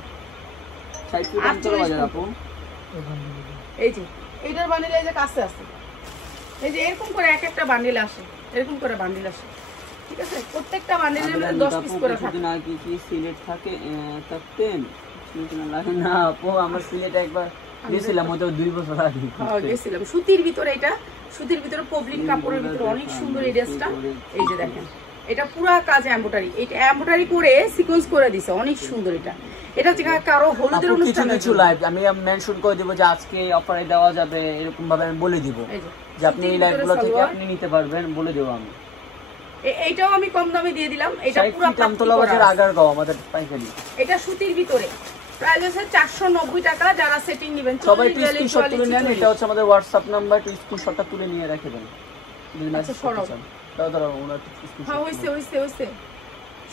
60 বাজার আপু। এই যে এইটার বান্ডিল এই যে কাছে আছে, এই যে এরকম করে এক একটা বান্ডিল আসে, এরকম করে বান্ডিল আসে। ঠিক আছে, প্রত্যেকটা বান্ডিলের মধ্যে 10 পিস করে থাকে। না কি কি সিলেট থাকে থাকতেন লাগে না আপু, আমরা সিলেটে একবার গেছিলাম, ওটা 2 বছর আগে গেছিলাম। সুতির ভিতরে, এটা সুতির ভিতরে পবলিন কাপড়ের ভিতরে অনেক সুন্দর এই ড্রেসটা। এই যে দেখেন, এটা পুরা কাজ এমব্রয়ডারি, এটা এমব্রয়ডারি করে সিকোয়েন্স করে দিছে, অনেক সুন্দর। এটা যে কারো হলুদের অনুষ্ঠানে কিছু লাইভ আমি মেনশন করে দেব যে আজকে অফারে দেওয়া যাবে, এরকম ভাবে আমি বলে দিব যে আপনি এই লাইভগুলো থেকে আপনি নিতে পারবেন, বলে দেব আমি। এইটাও আমি কম দামে দিয়ে দিলাম। এটা পুরো আমতলা বাজার আগারগাঁও আমাদের পাইকারি। এটা সুতির ভিতরে প্রাইস আছে 490 টাকা। যারা সেটিং নেবেন সবাই স্ক্রিনশট তুলে নেন। এটা হচ্ছে আমাদের হোয়াটসঅ্যাপ নাম্বার, স্ক্রিনশটটা তুলে নিয়ে রেখে দেন। আচ্ছা সরাও, দাও ওনার স্ক্রিনশট। হ্যাঁ হইছে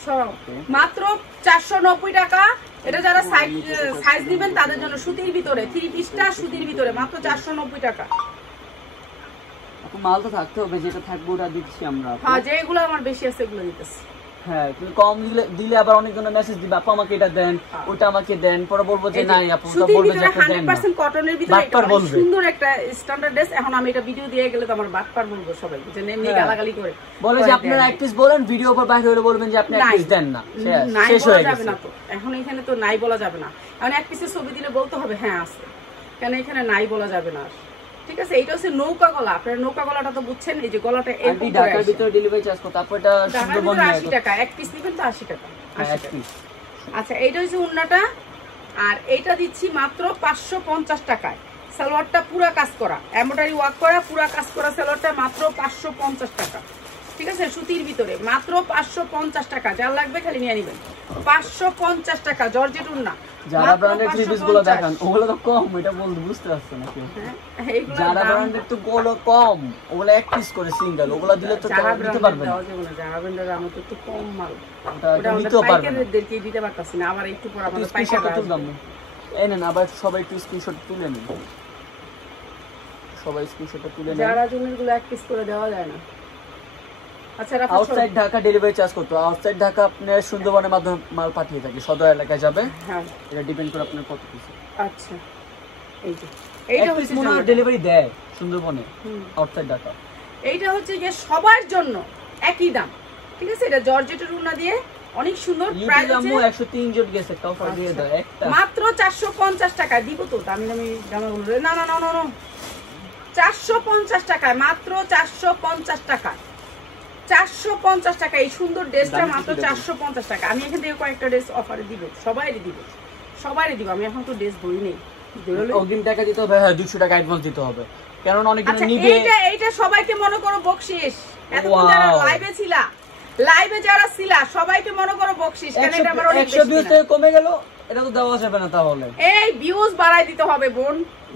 সরাও। মাত্র 490 টাকা। এটা যারা সাইজ নেবেন তাদের জন্য সুতির ভিতরে, 3 পিসটা সুতির ভিতরে মাত্র 490 টাকা। আপু মাল তো থাকতে হবে, যেটা থাকবে ওটা দিচ্ছি আমরা। হ্যাঁ, যেগুলো আমার বেশি আছে এগুলো দিতেছি। হ্যাঁ, কিন্তু কম দিলে আবার অনেকজন মেসেজ দিবে আপু আমাকে এটা দেন, ওটা আমাকে দেন, পরে বলবো যে নাই আপু, ওটা বলবে যে আপনি দেন না। 100% কটনের ভিতরে এটা অনেক সুন্দর একটা স্ট্যান্ডার্ড ড্রেস। এখন আমি এটা ভিডিও দিয়ে গেলে তো আমার বাটপার বলবো সবাই, যে এমনি গালাগালি করে বলে যে আপনারা এক পিস বলেন, ভিডিও পর বাইরে হলে বলবেন যে আপনি এক পিস দেন না, শেষ হয়ে যাবে না। তো এখন এখানে তো নাই বলা যাবে না, এখন এক পিসের ছবি দিলে বলতে হবে হ্যাঁ আছে, কেন এখানে নাই বলা যাবে না। ঠিক আছে, এইটা হচ্ছে নৌকা গলা। আপনারা নৌকা গলাটা তো বুঝছেন, এই যে গলাটা এরকম করে ঢাকার ভিতরে ডেলিভারি চার্জ কত? তারপর এটা সুন্দরবন 80 টাকা। এক পিস নেবেন তো 80 টাকা। আচ্ছা, এইটা হচ্ছে উন্নাটা, আর এইটা দিচ্ছি মাত্র 550 টাকায়। সালোয়ারটা পুরা কাজ করা, এমব্রয়ডারি ওয়ার্ক করা, পুরা কাজ করা সালোয়ারটা মাত্র 550 টাকা। ঠিক আছে, সুতির ভিতরে মাত্র 550 টাকা। যার লাগবে খালি নিয়ে নেবেন। 550 টাকা জর্জেট উন্না। যারা ব্র্যান্ডেড থ্রি পিস গুলো দেখান ওগুলো তো কম, এটা বলতে বুঝতে পারছো না কেউ? যারা ব্র্যান্ডেড তো গুলো কম, ওগুলো এক পিস করে সিঙ্গেল, ওগুলো দিলে তো দিতে পারবে না। যারা ব্র্যান্ডের আমার তো কম মাল, ওটা নিতেও পারবে না, পাইকারদেরকে দিতে পারতাছি না। আবার একটু পর আমাদের স্ক্রিনশট তুললাম না, এই নেন আবার সবাই একটু স্ক্রিনশট তুলে নিন, সবাই স্ক্রিনশটটা তুলে নেন। যারা জুনিয়রগুলো এক পিস করে দেওয়া যায় না। আচ্ছা, আউটসাইড ঢাকা ডেলিভারি চার্জ কত? আউটসাইড ঢাকা আপনার সুন্দরবনের মাধ্যমে মাল পাঠিয়ে থাকি, সদর এলাকায় যাবে। হ্যাঁ, এটা ডিপেন্ড করে আপনার কত পিস। আচ্ছা, এই যে এইটা হচ্ছে ডেলিভারি দেয় সুন্দরবনে আউটসাইড ঢাকা। এইটা হচ্ছে যে সবার জন্য একই দাম। ঠিক আছে, এটা জর্জেটের উন্না দিয়ে অনেক সুন্দর। প্রাইস আছে 103 জন গেছে, কাউফার দিয়ে দাও একটা মাত্র 450 টাকা। দিব তো দামি দামি জামাগুলো। না না না না, 450 টাকায়, মাত্র 450 টাকা। 450 টাকা এই সুন্দর ড্রেসটা মাত্র 450 টাকা। আমি এখান থেকে কয়েকটা ড্রেস অফারে দিব, সবাইরে দিব। আমি এখন তো ড্রেস বই নেই, অগ্রিম টাকা দিতে হবে। হ্যাঁ, 200 টাকা অ্যাডভান্স দিতে হবে, কারণ অনেকজন নিবে। এইটা সবাইকে মনে করো বকশিশ। এতক্ষণ যারা লাইভে যারা ছিলা সবাইকে মনে করো বকশিশ। কেন এটা আমার অনেক 100 ভিউজ থেকে কমে গেল, এটা তো দেওয়া যাবে না। তাহলে এই ভিউজ বাড়াই দিতে হবে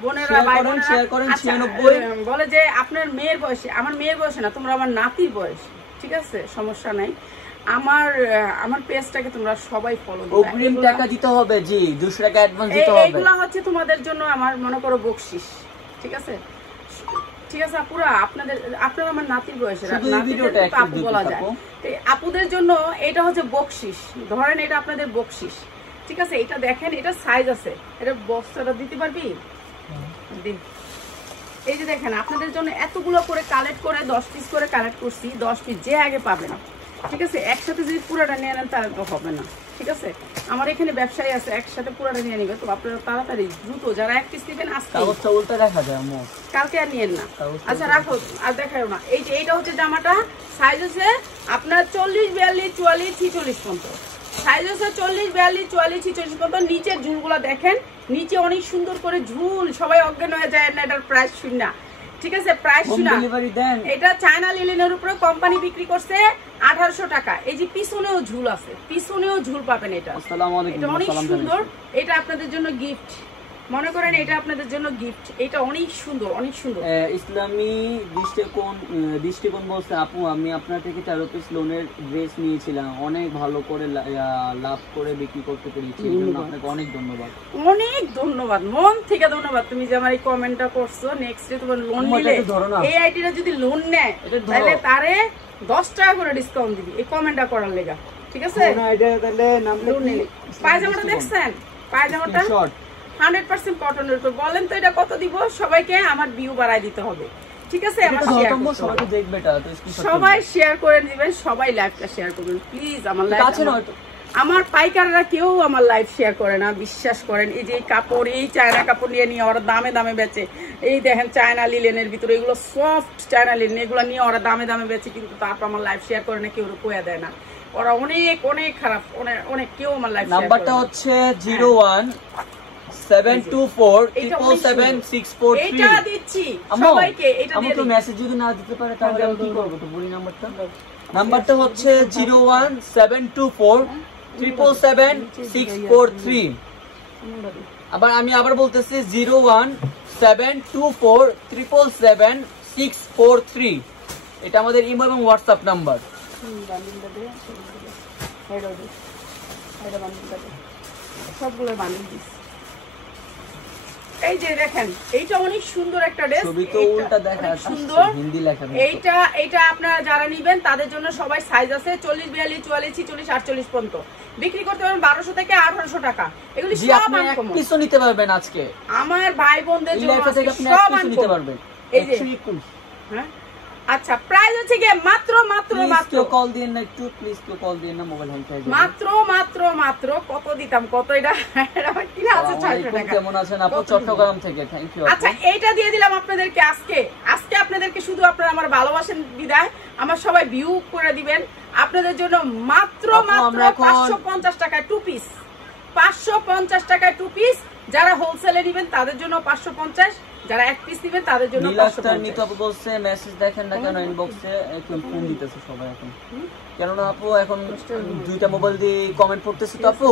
বোনেরা, ভাই বোনেরা শেয়ার করেন। 96 বলে যে আপনার মেয়ের বয়সে, আমার মেয়ের বয়সে না, তোমরা আমার নাতির বয়স। ঠিক আছে, সমস্যা নাই। আমার পেজটাকে তোমরা সবাই ফলো দিও। অগ্রিম টাকা দিতে হবে, জি 200 টাকা অ্যাডভান্স দিতে হবে। এগুলো হচ্ছে তোমাদের জন্য আমার মনে করো বকশিশ, ঠিক আছে? ঠিক আছে আপুরা, আপনারা আমার নাতির বয়সের, আপু বলা যায়। আপুদের জন্য এটা হচ্ছে বকশিশ, ধরেন এটা আপনাদের বকশিশ, ঠিক আছে? এটা দেখেন, এটা সাইজ আছে, এটা বক্সটা দিতে পারবি? দিন। এই যে দেখেন আপনাদের জন্য এতগুলো করে কালেক্ট করে 10 পিস করে কালেক্ট করছি, 10 পিস যে আগে পাবে না, ঠিক আছে? একসাথে যদি পুরোটা নিয়ে নেন তাহলে তো হবে না, ঠিক আছে? আমার এখানে ব্যবসায়ী আছে, একসাথে পুরোটা নিয়ে নিবে, তো আপনারা তাড়াতাড়ি দ্রুত যারা এক পিস নেবেন আজকে, কাগজটা উল্টা দেখা যায় আমু, কালকে আর নিয়েন না। আচ্ছা রাখো, আর দেখাও না। এইটা হচ্ছে জামাটা, সাইজ আছে আপনার 40, 42, 44, 46 পর্যন্ত সাইজ আছে, 40, 42, 44, 46 পর্যন্ত। নিচের ঝুলগুলো দেখেন, নিচে অনেক সুন্দর করে ঝুল, সবাই অজ্ঞান হয়ে যায় না এটার প্রাইস শুন না, ঠিক আছে? প্রাইস শুনা, এটা চায়না লিলেনের উপরে কোম্পানি বিক্রি করছে 1800 টাকা। এই যে পিছনেও ঝুল আছে, পিছনেও ঝুল পাবেন, এটা এটা অনেক সুন্দর, এটা আপনাদের জন্য গিফট, মনে করেন এটা আপনাদের জন্য গিফট, এটা অনেক সুন্দর, অনেক সুন্দর। ইসলামী দৃষ্টিকোণ বলছে, আপু আমি আপনার থেকে 13 পিস লোনের ড্রেস নিয়েছিলাম, অনেক ভালো করে লাভ করে বিক্রি করতে পেরেছি, আপনাকে অনেক ধন্যবাদ। অনেক ধন্যবাদ, মন থেকে ধন্যবাদ। তুমি যে আমার এই কমেন্টটা করছো, নেক্সট ডে তোমার লোন নিলে, এই আইডিটা যদি লোন নেয় তাহলে তারে 10 টাকা করে ডিসকাউন্ট দিবি এই কমেন্টটা করার লেগা, ঠিক আছে? পায়জামাটা দেখছেন? পায়জামাটা 100% কটনের উপর। বলেন তো এটা কত দিব? সবাইকে আমার ভিউ বাড়ায় দিতে হবে, ঠিক আছে? সবাই শেয়ার করে দিবেন, সবাই লাইভটা শেয়ার করবেন প্লিজ। আমার পাইকাররা কেউ আমার লাইভ শেয়ার করে না, বিশ্বাস করেন। এই যে কাপড়, এই চায়না কাপড় নিয়ে ওরা দামে দামে বেচে, এই দেখেন চায়না লিলেনের ভিতরে এগুলো সফট চায়না লিলেন, এগুলো নিয়ে ওরা দামে দামে বেচে, কিন্তু তারপর আমার লাইভ শেয়ার করে না, কেউ কোয়া দেয় না। ওরা অনেক অনেক খারাপ, অনেক কেউ আমার লাইভ শেয়ার করে না। নাম্বারটা হচ্ছে 0172477643। এটা দিচ্ছি সবাইকে, এটা দিয়ে দিই। মেসেজ যদি না দিতে পারে তাহলে আমি কি করব? তো বলি নাম্বারটা হচ্ছে 01724777643। আবার আমি বলতেছি 01724777643। এটা আমাদের ইমো এবং হোয়াটসঅ্যাপ নাম্বার। সবগুলো বানিয়ে দিচ্ছি। এই যে দেখেন, এইটা অনেক সুন্দর একটা ড্রেস, সুন্দর এইটা আপনারা যারা নিবেন তাদের জন্য সবাই সাইজ আছে 40, 42, 44, 46, 48 পর্যন্ত বিক্রি করতে পারবেন 1200 থেকে 1800 টাকা। এগুলি সব আনকমন, কিছু নিতে পারবেন আজকে আমার ভাই বোনদের জন্য সব নিতে পারবেন। এই যে হ্যাঁ, আচ্ছা প্রাইস হচ্ছে কি মাত্র কল দিন না একটু, প্লিজ কেউ কল দিন না, মোবাইল হ্যান্ড চাই মাত্র কত দিতাম, কত এটা কিনা আছে 600 টাকা। কেমন আছেন আপু? চট্টগ্রাম থেকে, থ্যাংক ইউ। আচ্ছা এইটা দিয়ে দিলাম আপনাদেরকে আজকে আপনাদেরকে, শুধু আপনারা আমার ভালোবাসেন বিদায়, আমার সবাই ভিউ করে দিবেন আপনাদের জন্য মাত্র 550 টাকায় 2 পিস, 550 টাকায় 2 পিস। যারা হোলসেলে নেবেন তাদের জন্য 550, যারা এক পিস নেবেন তাদের জন্য 550। নিতু আপু বলছে মেসেজ দেখেন না কেন ইনবক্সে, এখন ফোন দিতেছে সবাই এখন, কেন না আপু এখন দুইটা মোবাইল দিয়ে কমেন্ট করতেছে তো আপু।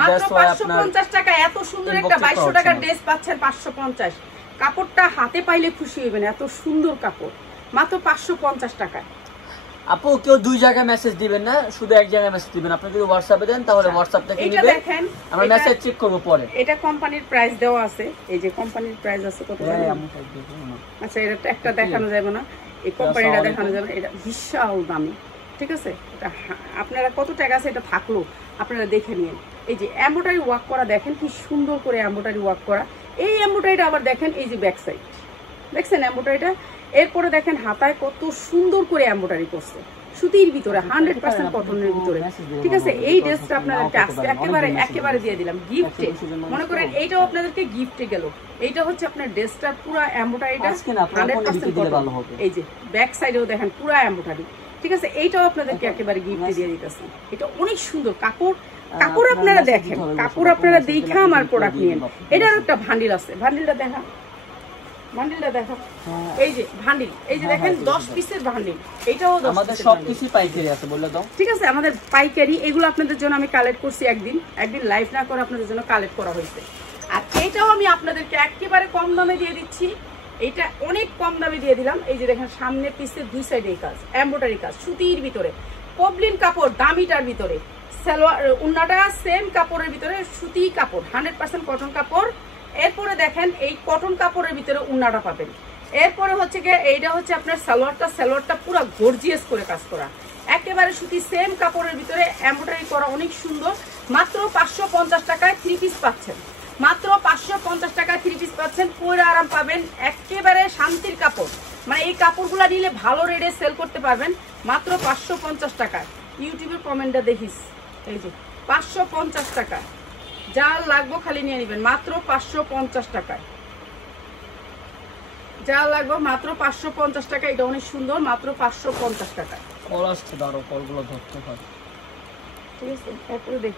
মাত্র 550 টাকা এত সুন্দর একটা 2200 টাকার ড্রেস পাচ্ছেন 550। কাপড়টা হাতে পাইলে খুশি হবেন, এত সুন্দর কাপড়, মাত্র 550 টাকায়। আপু কেউ দুই জায়গায় মেসেজ দিবেন না, শুধু এক জায়গায় মেসেজ দিবেন। আপনি যদি হোয়াটসঅ্যাপে দেন তাহলে হোয়াটসঅ্যাপ থেকে নেবেন, দেখেন আমরা মেসেজ চেক করব পরে। এটা কোম্পানির প্রাইস দেওয়া আছে, এই যে কোম্পানির প্রাইস আছে কত জানেন? আচ্ছা এটা একটা দেখানো যাবে না, এই কোম্পানিটা দেখানো যাবে, এটা বিশাল দামি, ঠিক আছে? এটা আপনারা কত টাকা আছে এটা থাকলো আপনারা দেখে নিন। এই যে এমব্রয়ডারি ওয়ার্ক করা দেখেন কি সুন্দর করে এমব্রয়ডারি ওয়ার্ক করা। এই এমব্রয়ডারিটা আবার দেখেন, এই যে ব্যাক সাইড দেখছেন এমব্রয়ডারিটা, এরপরে দেখেন হাতায় কত সুন্দর করে এমব্রয়ডারি করছে, সুতির ভিতরে 100% কটনের ভিতরে, ঠিক আছে? এই ড্রেসটা আপনাদেরকে আজকে একেবারে দিয়ে দিলাম গিফটে, মনে করেন এইটাও আপনাদেরকে গিফটে গেল। এইটা হচ্ছে আপনার ড্রেসটার পুরো এমব্রয়ডারিটা 100% কটন, এই যে ব্যাক সাইডেও দেখেন পুরো এমব্রয়ডারি, ঠিক আছে? এইটাও আপনাদেরকে একেবারে গিফটে দিয়ে দিতেছি। এটা অনেক সুন্দর কাপড় আপনারা দেখেন, কাপড় আপনারা দেখা আমার প্রোডাক্ট নিয়েন। এটার একটা ভান্ডিল আছে, ভান্ডিলটা দেখা, এই যে ভান্ডিল, এই যে দেখেন 10 পিসের ভান্ডিল, এটাও আমাদের সবকিছু পাইকারি আছে বলে দাও, ঠিক আছে? আমাদের পাইকারি, এগুলো আপনাদের জন্য আমি কালেক্ট করছি, একদিন লাইভ না করে আপনাদের জন্য কালেক্ট করা হয়েছে। আর এটাও আমি আপনাদেরকে একেবারে কম দামে দিয়ে দিচ্ছি, এটা অনেক কম দামে দিয়ে দিলাম। এই যে দেখেন সামনে পিসের দুই সাইডে কাজ, এমব্রয়ডারি কাজ সুতির ভিতরে, পবলিন কাপড় দামিটার ভিতরে, সালোয়ার উন্নাটা সেম কাপড়ের ভিতরে, সুতি কাপড় 100% কটন কাপড়। এরপরে দেখেন এই কটন কাপড়ের ভিতরে উন্নাটা পাবেন। এরপরে হচ্ছে গিয়ে এইটা হচ্ছে আপনার সালোয়ারটা পুরো গর্জিয়াস করে কাজ করা, একেবারে সুতি সেম কাপড়ের ভিতরে এমব্রয়ডারি করা, অনেক সুন্দর। মাত্র 550 টাকায় 3 পিস পাচ্ছেন, মাত্র 550 টাকায় 3 পিস পাচ্ছেন। পরে আরাম পাবেন, একেবারে শান্তির কাপড়, মানে এই কাপড়গুলো নিলে ভালো রেটে সেল করতে পারবেন মাত্র 550 টাকায়। ইউটিউবের কমেন্টটা দেখিস, এই যে 550 টাকা, যা লাগবে খালি নিয়ে নেবেন মাত্র 550 টাকায়, যা লাগবে মাত্র 550 টাকা। এটা অনেক সুন্দর, মাত্র 550 টাকা। কল আসছে, দাঁড়ো কলগুলো ধরতে হয়, ঠিক আছে। তারপরে দেখ,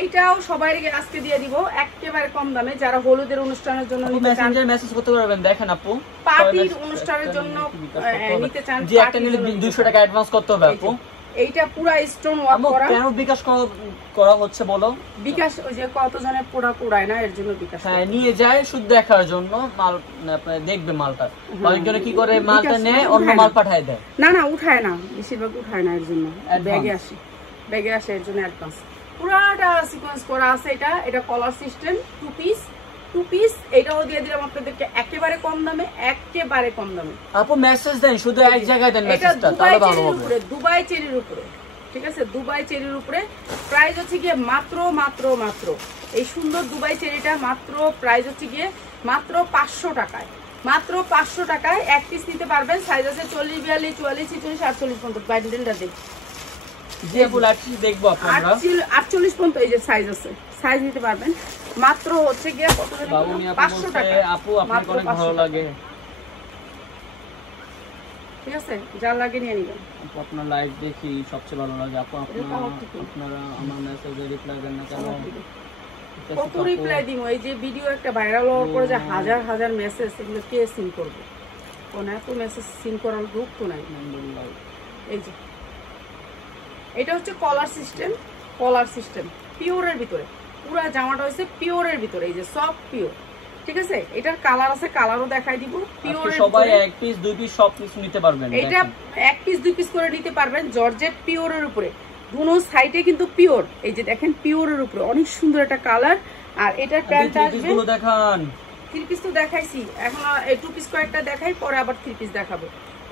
এইটাও সবাই আজকে দিয়ে দিব একেবারে কম দামে, যারা হলুদের অনুষ্ঠানের জন্য নিতে চান, মেসেজ করতে পারবেন। দেখেন আপু, পার্টির অনুষ্ঠানের জন্য নিতে চান, যে একটা নিলে 200 টাকা অ্যাডভান্স করতে হবে আপু। এইটা পুরো স্টোন ওয়ার্ক করা। কেন বিকাশ করা হচ্ছে বলো? বিকাশ ওই যে কতজনের প্রোডাক্ট উড়ায় না, এর জন্য বিকাশ। হ্যাঁ, নিয়ে যায় শুধু দেখার জন্য, মাল আপনারা দেখবে মালটা। অনেকজন কি করে মালটা নেয় অন্য মাল পাঠায় দেয়, না উঠায় না, বেশিরভাগ উঠায় না, এর জন্য ব্যাগে আসে এর জন্য অ্যাডভান্স। পুরাটা সিকোয়েন্স করা আছে। এটা কলার সিস্টেম, টু পিস এটাও দিয়ে দিলাম আপনাদেরকে একেবারে কম দামে, একেবারে কম দামে। আপু মেসেজ দেন, শুধু এক জায়গায় দেন মেসেজটা, তাহলে ভালো হবে। দুবাই চেরির উপরে, ঠিক আছে, দুবাই চেরির উপরে প্রাইস হচ্ছে গিয়ে মাত্র এই সুন্দর দুবাই চেরিটা মাত্র প্রাইস হচ্ছে গিয়ে মাত্র 500 টাকায়, মাত্র 500 টাকায় এক পিস নিতে পারবেন। সাইজ আছে 40, 42, 44, 46, 48 পর্যন্ত। বাইন্ডেলটা দেখ, যে ফুল আটটি দেখবো আপনারা 48 পর্যন্ত এই যে সাইজ আছে, সাইজ নিতে পারবেন মাত্র হচ্ছে গিয়ে কত জানেন? 500 টাকা। আপু আপনাকে অনেক ভালো লাগে, ঠিক আছে, যা লাগে নিয়ে নিবেন। আপু আপনার লাইভ দেখি সবচেয়ে ভালো লাগে। আপু আপনারা আমার মেসেজে রিপ্লাই দেন না কেন? কত রিপ্লাই দিব? এই যে ভিডিও একটা ভাইরাল হওয়ার পরে যে হাজার মেসেজ, এগুলো কে সিন করবে? কোন এত মেসেজ সিন করার গ্রুপ তো নাই। এই যে এটা হচ্ছে কলার সিস্টেম পিওরের ভিতরে, পুরো জামাটা হচ্ছে পিওরের ভিতরে, এই যে সব পিওর, ঠিক আছে। এটার কালার আছে, কালারও দেখাই দিব। পিওরের সবাই এক পিস দুই পিস সব পিস নিতে পারবেন, এটা এক পিস দুই পিস করে নিতে পারবেন। জর্জেট পিওরের উপরে, দুনো সাইডে কিন্তু পিওর, এই যে দেখেন পিওরের উপরে অনেক সুন্দর একটা কালার। আর এটার প্যান্টটা আসবে, দেখান 3 পিস তো দেখাইছি, এখন 2 পিস কয়েকটা দেখাই, পরে আবার 3 পিস দেখাবো।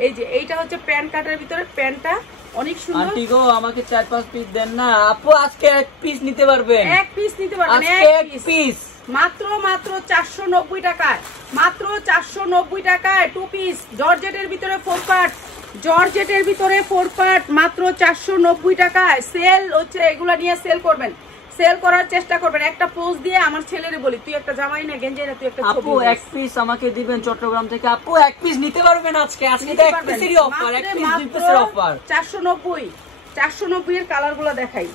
এই যে এইটা হচ্ছে প্যান্ট কাটার ভিতরে, প্যান্টটা অনেক সুন্দর। আন্টি গো আমাকে 4-5 পিস দেন না আপু, আজকে এক পিস নিতে পারবেন, এক পিস নিতে পারবেন, এক পিস মাত্র 490 টাকায়, মাত্র 490 টাকায় 2 পিস জর্জেটের ভিতরে 4 পার্ট, জর্জেটের ভিতরে 4 পার্ট মাত্র 490 টাকায়। সেল হচ্ছে, এগুলা নিয়ে সেল করবেন, সেল করার চেষ্টা করবেন। একটা পোস্ট দিয়ে আমার ছেলেরে বলি, তুই একটা জামাই না গেঞ্জি না, তুই একটা ছবি আপু এক পিস আমাকে দিবেন চট্টগ্রাম থেকে, আপু এক পিস নিতে পারবেন আজকে, আজকে তো এক পিসেরই অফার, এক পিস দুই পিসের অফার 490 এর কালারগুলো দেখাই।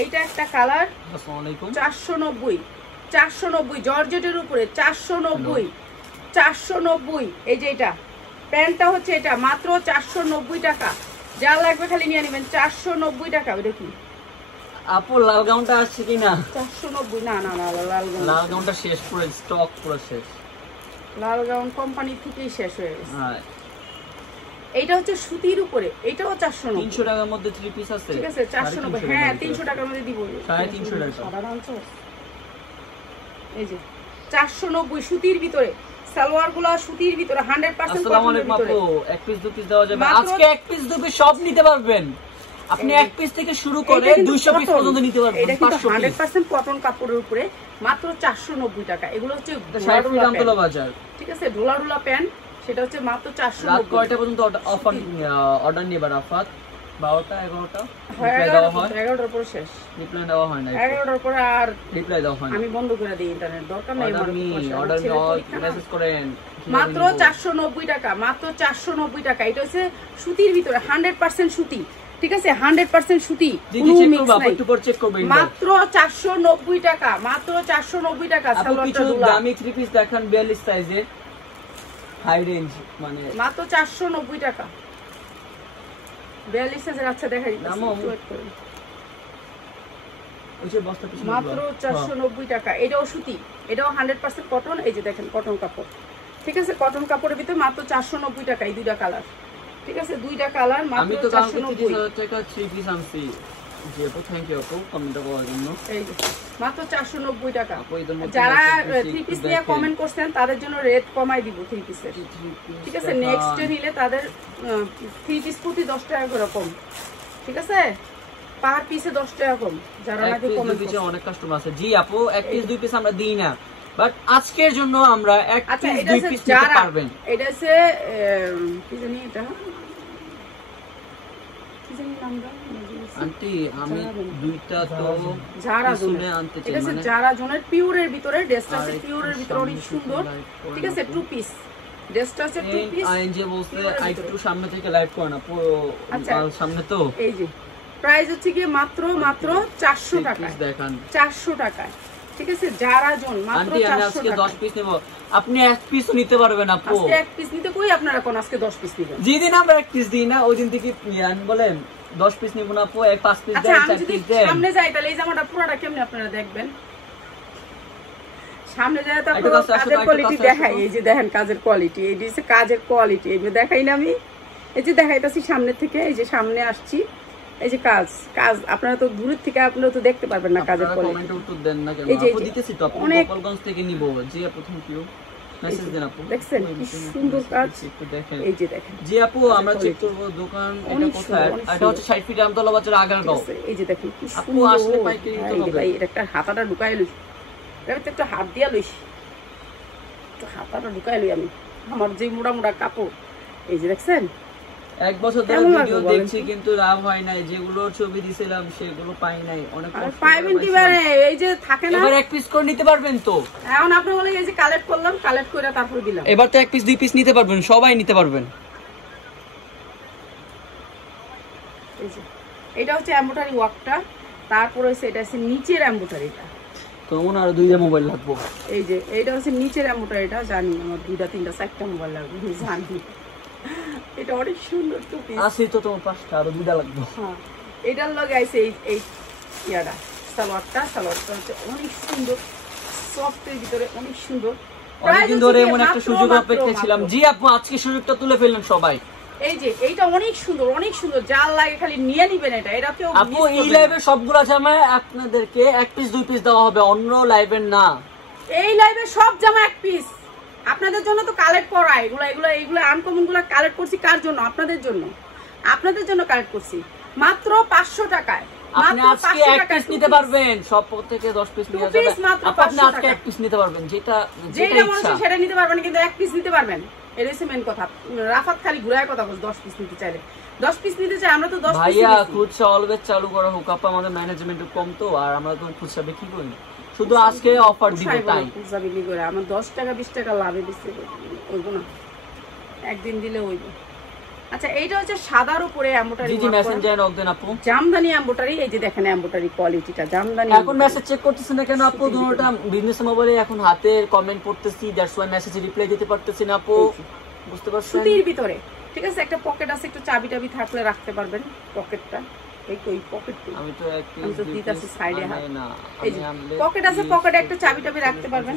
এইটা একটা কালার, আসসালামু আলাইকুম, 490 জর্জেটের উপরে 490। এই যে এটা প্যান্টটা হচ্ছে, এটা মাত্র 490 টাকা, যা লাগবে খালি নিয়ে নেবেন। 490 টাকা। ওইটা কি আপু লাল গাউনটা আসছে কিনা? 490 না লাল গাউনটা শেষ, পুরো স্টক পুরো শেষ, লাল গাউন কোম্পানি থেকেই শেষ হয়ে গেছে। হ্যাঁ, এইটা হচ্ছে সুতির উপরে, এটাও 490। 300 টাকার মধ্যে 3 পিস আছে, ঠিক আছে 490। হ্যাঁ 300 টাকার মধ্যে দিব, 350 টাকা। এই যে 490 সুতির ভিতরে, সালোয়ারগুলো সুতির ভিতরে 100% আসসালামু আলাইকুম আপু, এক পিস দু পিস দেওয়া যাবে আজকে, এক পিস দু পিস সব নিতে পারবেন আপনি, এক পিস থেকে শুরু করে 200 পিস পর্যন্ত নিতে পারবেন। এটা কিন্তু 100% কটন কাপড়ের উপরে মাত্র 490 টাকা। এগুলো হচ্ছে রামতলা বাজার, ঠিক আছে, ডোলা প্যান্ট, সেটা হচ্ছে মাত্র 490। রাত কয়টা পর্যন্ত অর্ডার নিবার? রাত 12টা 11টা রিপ্লাই দেওয়া হয়, 11টার পরে শেষ, রিপ্লাই দেওয়া হয় না, 11টার পরে আর রিপ্লাই দেওয়া হয় না, আমি বন্ধ করে দিই, ইন্টারনেট দরকার নাই আমার। অর্ডার মেসেজ করেন মাত্র 490 টাকা, মাত্র 490 টাকা। এটা হচ্ছে সুতির ভিতরে 100% সুতি, ঠিক আছে, 100% সুতি, কোনো মিক্স নাই, মাত্র 490 টাকা, মাত্র 490 টাকা। কিছু দামি 3 পিস দেখান 42 সাইজের, হাই রেঞ্জ, মানে মাত্র 490 টাকা 42 সাইজের। আচ্ছা দেখাই মাত্র 490 টাকা। এটাও সুতি, এটাও 100% কটন। এই যে দেখেন কটন কাপড়, ঠিক আছে, কটন কাপড়ের ভিতরে মাত্র 490 টাকা। এই দুইটা কালার ঠিক আছে, দুইটা কালার আমি মাত্র তো কালকে 490 30,000 টাকা 3 পিস আনছি জি আপু থ্যাংক ইউ আপু কমেন্ট করার জন্য এই যে, মাত্র 490 টাকা। আপু এদের মধ্যে যারা message 3 পিস একটু নিয়ে দেখেন। কমেন্ট করছেন তাদের জন্য রেট কমাই দিব 3 পিসের, ঠিক আছে। নেক্সট নিলে তাদের 3 পিস প্রতি 10 টাকা করে কম, ঠিক আছে, পার পিসে 10 টাকা কম। যারা এক নাকি পিস দুই কমেন্ট পিসে করছেন, অনেক কাস্টমার আছে জি আপু এক পিস দুই পিস আমরা দিই না বাট আজকের জন্য আমরা এক আচ্ছা পিস এটা দুই হচ্ছে পিস নিতে যারা, পারবেন এটা হচ্ছে কি জানি এটা কি জানি নামটা আন্টি আমি দুইটা তো যারা পিছনে জোনের, আনতে চাই এটা হচ্ছে মানে যারা জোনের পিওরের ভিতরে, ড্রেসটা আছে আর পিওরের একটু ভিতরে অনেক সামনে সুন্দর, থেকে live ঠিক আছে, করেন 2 পিস ড্রেসটা আছে 2 পিস। আইন যে বলছে পিওরের ভিতরে। একটু সামনে থেকে লাইভ করে না পুরো আচ্ছা। সামনে তো এই যে প্রাইস হচ্ছে কি মাত্র 400 টাকা, পিস দেখান 400 টাকায়, ঠিক আছে। যারা জন মাত্র আন্টি আমি 400 আজকে টাকা। 10 পিস নেব আপনি এক পিসও নিতে পারবেন আপু আজকে এক পিস নিতে কই আপনারা কোন আজকে 10 পিস নেবেন? যেদিন আমরা এক পিস দিই না ওই দিন থেকে আন বলেন 10 পিস নিব না আপু 5 পিস আচ্ছা দেন আমি 4 যদি পিস দেন সামনে যাই তাহলে এই জামাটা পুরোটা কেমনে আপনারা দেখবেন? সামনে যায় তো একটা আপনারা কাজ আসো, কাজের একটা কোয়ালিটি কাজ আসো। দেখাই, এই যে দেখেন কাজের কোয়ালিটি, এই যে কাজের কোয়ালিটি, এই যে দেখাই না আমি, এই যে দেখাইতাছি সামনে থেকে, এই যে সামনে আসছি, এই যে কাজ কাজ আপনারা তো দূরের থেকে আপনারা তো দেখতে পারবেন না কাজের আপনারা কোয়ালিটি। কমেন্টে উত্তর দেন না কেন এই যে- আপু দিতেছি তো আপু অনেক- গোপালগঞ্জ থেকে নিব জি আপু থ্যাংক ইউ মেসেজ দেন আপু দেখছেন কি সুন্দর কাজ, একটু দেখেন এই যে দেখেন, জি আপু আমরা চেক করব দোকান এটা অনেক কোথায় সুন্দর, অনেক এটা হচ্ছে 60 ফিট আমতলা বাজার ঠিক আগারগাঁও আছে, এই যে দেখেন কি আপু সুন্দর, আসলে পাইকারি নিতে এই যে হবে। ভাই এটা একটা হাতাটা ঢুকাই লইস, এটা একটু হাত দিয়া লইস, একটু হাতাটা ঢুকাই লই আমি, আমার যে মোটা মোটা কাপড়, এই যে দেখছেন এক বছর ধরে কেমন ভিডিও লাগলো বলেন দেখছি তো? কিন্তু লাভ হয় নাই যেগুলো ছবি দিছিলাম সেগুলো পাই নাই অনেক আর কষ্ট করে পাইবেন কি পাইছিলাম। মানে এই যে থাকে না, এবার এক পিস করে নিতে পারবেন তো এখন আপনি বলে এই যে কালেক্ট করলাম, কালেক্ট করে তারপর দিলাম, এবার তো এক পিস দুই পিস নিতে পারবেন সবাই নিতে পারবেন এই যে এটা হচ্ছে এমব্রয়ডারি ওয়ার্কটা, তারপর হচ্ছে এটা হচ্ছে নিচের এমব্রয়ডারিটা, তো মনে আরো দুইটা মোবাইল লাগবো এই যে এইটা হচ্ছে নিচের এমব্রয়ডারিটা, জানি আমার 2টা 3টা 4টা মোবাইল লাগবে, আমি জানি, এটা অনেক সুন্দর টু পিস। আসি তো তোমার 5টা আরো দুইটা লাগবে হ্যাঁ এটার লগে আইছে এই ইয়াটা সালোয়ারটা হচ্ছে অনেক সুন্দর, সফটের ভিতরে অনেক সুন্দর, অনেকদিন ধরে এমন একটা সুযোগ অপেক্ষা ছিলাম জি আপু আজকে সুযোগটা তুলে ফেললেন সবাই এই যে এইটা অনেক সুন্দর, অনেক সুন্দর, যার লাগে খালি নিয়ে নিবেন, এটা কেউ আপু এই লাইভে সবগুলা জামায় আপনাদেরকে এক পিস দুই পিস দেওয়া হবে অন্য লাইভের না এই লাইভে সব জামা এক পিস আপনাদের জন্য তো কালেক্ট করা, এগুলো আনকমন গুলো কালেক্ট করছি কার জন্য? আপনাদের জন্য কালেক্ট করছি মাত্র 500 টাকায়, আপনি মাত্র আজকে 500 এক টাকায় পিস নিতে পারবেন সব থেকে 10 পিস নিয়ে Two piece যাবেন মাত্র আপনি 500 আজকে টাকা। এক পিস নিতে পারবেন যেটা যেটা মনে ইচ্ছা হচ্ছে সেটা নিতে পারবেন, কিন্তু এক পিস নিতে পারবেন, এটা হচ্ছে মেন কথা। রাফাত খালি ঘুরায় কথা বলছে 10 পিস নিতে চাইলে, 10 পিস নিতে চাই, আমরা তো 10 পিস ভাইয়া খুচরা অলওয়েজ চালু করা হোক আপা আমাদের ম্যানেজমেন্ট কম তো আর আমরা তো খুচরা বিক্রি করি না শুধু আজকে অফার দিব তাই বিক্রি করে আমার 10 টাকা 20 টাকা লাভে বেশি হইব না, একদিন দিলে হইব। আচ্ছা এইটা হচ্ছে সাদার উপরে এমব্রয়ডারি, জি জি মেসেঞ্জারে নক দেন আপু জামদানি এমব্রয়ডারি, এই যে দেখেন এমব্রয়ডারি কোয়ালিটিটা, জামদানি এখন মেসেজ চেক করতেছেন না কেন আপু দুটোটা বিজনেস মোবাইলে এখন হাতে কমেন্ট করতেছি দ্যাটস ওয়াই মেসেজে রিপ্লাই দিতে পারতেছি না আপু বুঝতে পারছেন সুতির ভিতরে, ঠিক আছে, একটা পকেট আছে, একটু চাবি টাবি থাকলে রাখতে পারবেন পকেটটা, এই পকেট আমি তো এক আমি তো পিস দিতাছি সাইডে হাত, না এই যে পকেট আছে, পকেটে একটা চাবি টাবি রাখতে পারবেন।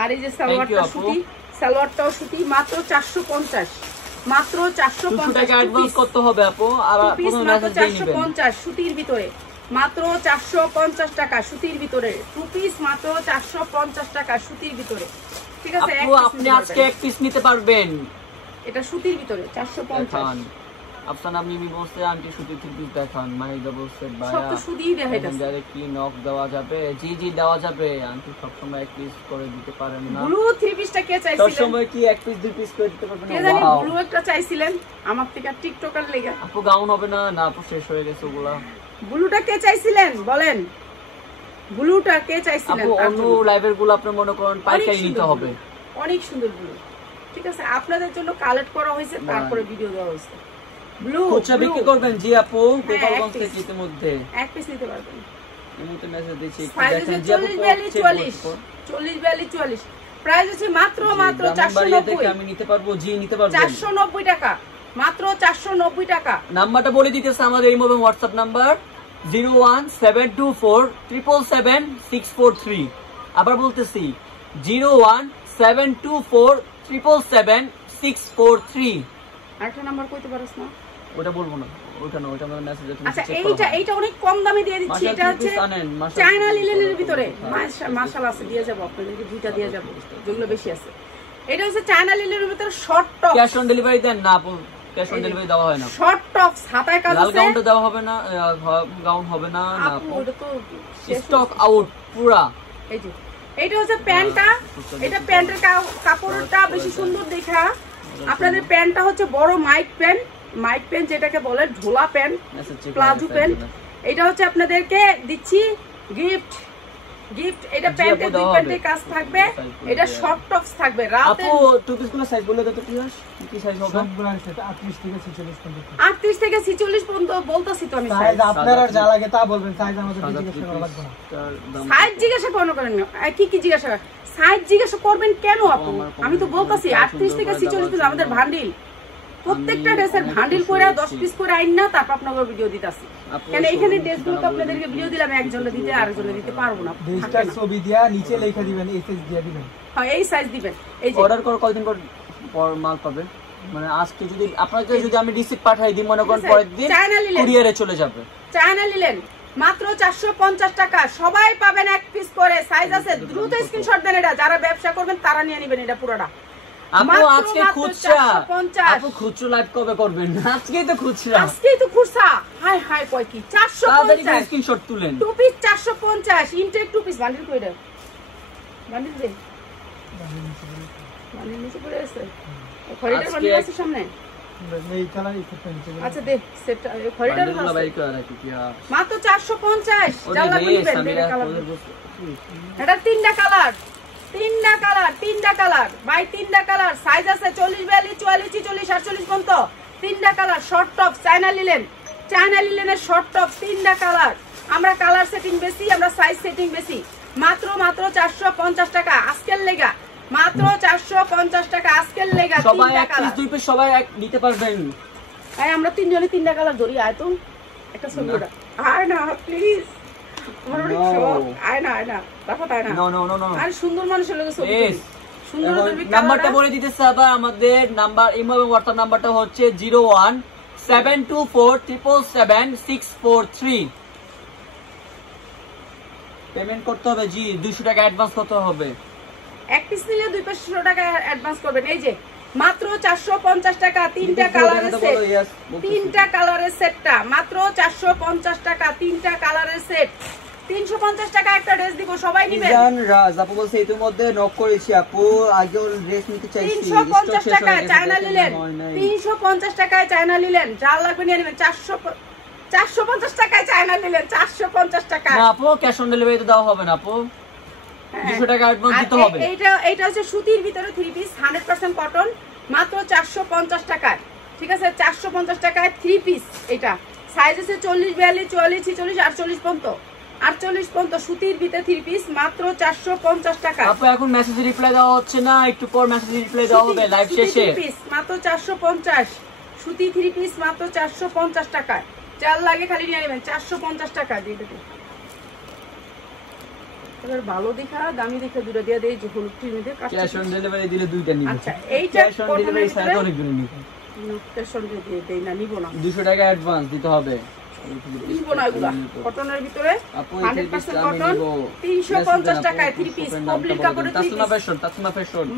আর এই যে সালোয়ারটা সুতি, সালোয়ারটাও সুতি, মাত্র 450, মাত্র 200 টাকা 450 অ্যাডভান্স করতে হবে আপু আর পিস প্রথমে মাত্র মেসেজ দিয়ে নেবেন 450 সুতির ভিতরে, মাত্র 450 টাকা সুতির ভিতরে, 2 পিস মাত্র 450 টাকা সুতির ভিতরে, ঠিক আছে। আপু আপনি আজকে এক পিস নিতে পারবেন এটা সুতির ভিতরে 450, দেখান আফসানা আপনি বলতে আন্টি সুতি থ্রি পিস দেখান মাইদা বলছে সব ভাইয়া তো সুতিই দেখাইতাছে। ডাইরেক্টলি নক দেওয়া যাবে জি জি দেওয়া যাবে আন্টি সবসময় এক পিস করে দিতে পারেন না ব্লু 3 পিসটা কে চাইছিলেন? সবসময় কি এক পিস দুই পিস করে দিতে পারবেন কে না জানি Wow! ব্লু একটা চাইছিলেন আমার থেকে টিকটকার লেগে, আপু গাউন হবে না না আপু শেষ হয়ে গেছে ওগুলা ব্লুটা কে চাইছিলেন বলেন, ব্লুটা কে চাইছিলেন? আপু তার অন্য জন্য। লাইভের গুলো আপনি মনে করেন পাইকারি অনেক নিতে সুন্দর হবে blue, অনেক সুন্দর ব্লু, ঠিক আছে, আপনাদের জন্য কালেক্ট করা হয়েছে, তারপরে ভিডিও দেওয়া হয়েছে। ব্লু খুচরা বিক্রি করবেন জি আপু গোপালগঞ্জ এক থেকে piece। ইতিমধ্যে এক পিস নিতে পারবেন, এমনিতে মেসেজ দিচ্ছি একটু প্রাইস দেখেন হচ্ছে জি আপু 40 প্রাইস হচ্ছে মাত্র 490, আমি নিতে পারবো জি নিতে পারবো 490 টাকা, মাত্র 490 টাকা। নাম্বারটা বলে দিতেছে আমাদের এই মোবাইল হোয়াটসঅ্যাপ নাম্বার 01724 আবার বলতেছি 01724 643 আরেকটা নাম্বার কইতে পারছ না? ওটা বলবো না, ওটা না, ওটা আমার মেসেজে তুমি আচ্ছা চেক করো। এইটা অনেক কম দামে দিয়ে দিচ্ছি। এটা হচ্ছে চায়না লিলেনের ভিতরে মাশাআল্লাহ আছে, দিয়ে যাব আপনাদেরকে, দুইটা দিয়ে যাব যেগুলো বেশি আছে। এটা হচ্ছে চায়না লিলেনের ভিতরে short top. Cash on delivery দেন না আপু? ক্যাশ অন ডেলিভারি দেওয়া হয় না। শর্ট টপ হাতায় কাজ আছে। লাল গাউনটা দেওয়া হবে না, গাউন হবে না না আপু আপু, ওটা তো স্টক আউট পুরা। এই যে এইটা হচ্ছে প্যান্টটা, এটা প্যান্টের কাপড়টা বেশি সুন্দর দেখা। আপনাদের প্যান্টটা হচ্ছে বড় মাইক প্যান্ট যেটাকে বলে ঢোলা প্যান্ট, প্লাজো প্যান্ট। এটা হচ্ছে আপনাদেরকে দিচ্ছি গিফট। এটা প্যান্টের দুই প্যান্টে কাজ থাকবে, এটা শর্ট টপস থাকবে। রাতে আপু টু পিস গুলো সাইজ বলে দাও তো, কি সাইজ হবে? সবগুলো আছে 38 থেকে 46 পর্যন্ত। 38 থেকে 46 পর্যন্ত বলতাছি তো আমি। সাইজ আপনার আর যা লাগে তা বলবেন, সাইজ আমাদের জিজ্ঞাসা করা লাগবে না। সাইজ জিজ্ঞাসা করেন না, কি জিজ্ঞাসা করেন? সাইজ জিজ্ঞাসা করবেন কেন আপু? আমি তো বলতাছি 38 থেকে 46 পিস আমাদের ভান্ডিল, প্রত্যেকটা ড্রেসের ভান্ডিল করে 10 পিস করে আইন না, তারপর আপনাদের ভিডিও দিতাছি। কেন এখানে ড্রেসগুলো তো আপনাদেরকে ভিডিও দিলাম, একজনে দিতে আরেকজনে দিতে পারবো না। ড্রেসটার ছবি দিয়া নিচে লেখা দিবেন, এই সাইজ দিয়া দিবেন। হ্যাঁ এই সাইজ দিবেন। এই যে অর্ডার করে কতদিন পর মাল পাবে? মানে আজকে যদি আপনাকে যদি আমি রিসিপ্ট পাঠাই দিই, মনে করেন পরের দিন কুরিয়ারে চলে যাবে। চায়না লিলেন মাত্র 450 টাকা, সবাই পাবেন এক পিস করে। সাইজ আছে, দ্রুত স্ক্রিনশট দেন। এটা যারা ব্যবসা করবেন তারা নিয়ে নেবেন এটা পুরোটা। আপু আজকে খুচরা, আপু খুচরা লাইভ কবে করবেন? আজকেই তো খুচরা। হাই কয় কি 450 স্ক্রিনশট তুলেন। Two piece 450 intake two piece bundle কইরা বান্ডিল দে বান্ডিল নিচে পড়ে আছে। খরিদার বান্ডিল আছে সামনে। এই কালার এই সেটটা নিচে। আচ্ছা দে সেট খরিদার বান্ডিলগুলো বাই করে রাখি কি মাত্র 450 জানলা নিবেন। এটা তিনটা কালার ভাই, তিনটা কালার। সাইজ আছে 40 42 44 46 48 পর্যন্ত। তিনটা কালার শর্ট টপ চায়না লিলেনের শর্ট টপ, তিনটা কালার। আমরা কালার সেটিং বেশি, আমরা সাইজ সেটিং বেশি। মাত্র 450 টাকা আজকের লেগা, মাত্র 450 টাকা আজকের লেগা। সবাই এক পিস দুই পিস সবাই এক নিতে পারবেন। এই আমরা তিনজনে তিনটা কালার ধরি। আয় তো একটা ছবি ওটা। আয় না প্লিজ, আমার অনেক শখ। আয় না দেখো, তাই না? নো আর সুন্দর মানুষের লগে ছবি তুলি। সুন্দর নাম্বারটা বলে দিতেছে আবার, আমাদের নাম্বার ইমো এবং হোয়াটসঅ্যাপ নাম্বারটা হচ্ছে 017247777643। পেমেন্ট করতে হবে জি, 200 টাকা অ্যাডভান্স করতে হবে। এক পিস নিলে 200 টাকা অ্যাডভান্স করবেন। এই যে মাত্র 450 টাকা তিনটা কালারের সেট, তিনটা কালারের সেটটা মাত্র 450 টাকা, তিনটা কালারের সেট। 350 টাকা একটা ড্রেস দিব, সবাই নেবেন। জান রাজ আপু বলছে ইতিমধ্যে নক করেছি আপু, আগেও ড্রেস নিতে চাইছি। 350 টাকা চায়না লিলেন, 350 টাকায় চায়না লিলেন, যা লাগবে নিয়ে নেবেন। 450 টাকায় চায়না লিলেন, 450 টাকা। না আপু ক্যাশ অন ডেলিভারি তো দেওয়া হবে না আপু, 200 টাকা অ্যাডভান্স দিতে হবে। এইটা হচ্ছে সুতির ভিতরে 3 পিস 100% কটন, মাত্র 450 টাকায়। ঠিক আছে, 450 টাকায় 3 পিস। এটা সাইজ আছে 40 42 44 46 48 পর্যন্ত। 48 পর্যন্ত সুতির ভিতরে 3 পিস, মাত্র 450 টাকা। আপু এখন মেসেজে রিপ্লাই দেওয়া হচ্ছে না, একটু পর মেসেজে রিপ্লাই দেওয়া হবে লাইভ শেষে। 3 পিস মাত্র 450, সুতি 3 পিস মাত্র 450 টাকায়। যার লাগে খালি নিয়ে নেবেন, 450 টাকা দিয়ে দেবেন। এবার ভালো দেখা দামি দেখা দুটো দিয়ে দেই, যে হলুদ টিমিতে ক্যাশ অন ডেলিভারি দিলে দুইটা নিব। আচ্ছা এইটা ক্যাশ অন ডেলিভারি সাইজ অনেক দূরে নিব। ক্যাশ অন দিয়ে দেই না, নিব না। 200 টাকা অ্যাডভান্স দিতে হবে। নিব না এগুলা। কটনের ভিতরে আপু 100% কটন, 350 টাকায় 3 পিস। কমপ্লিট কাপড়ের 3 পিস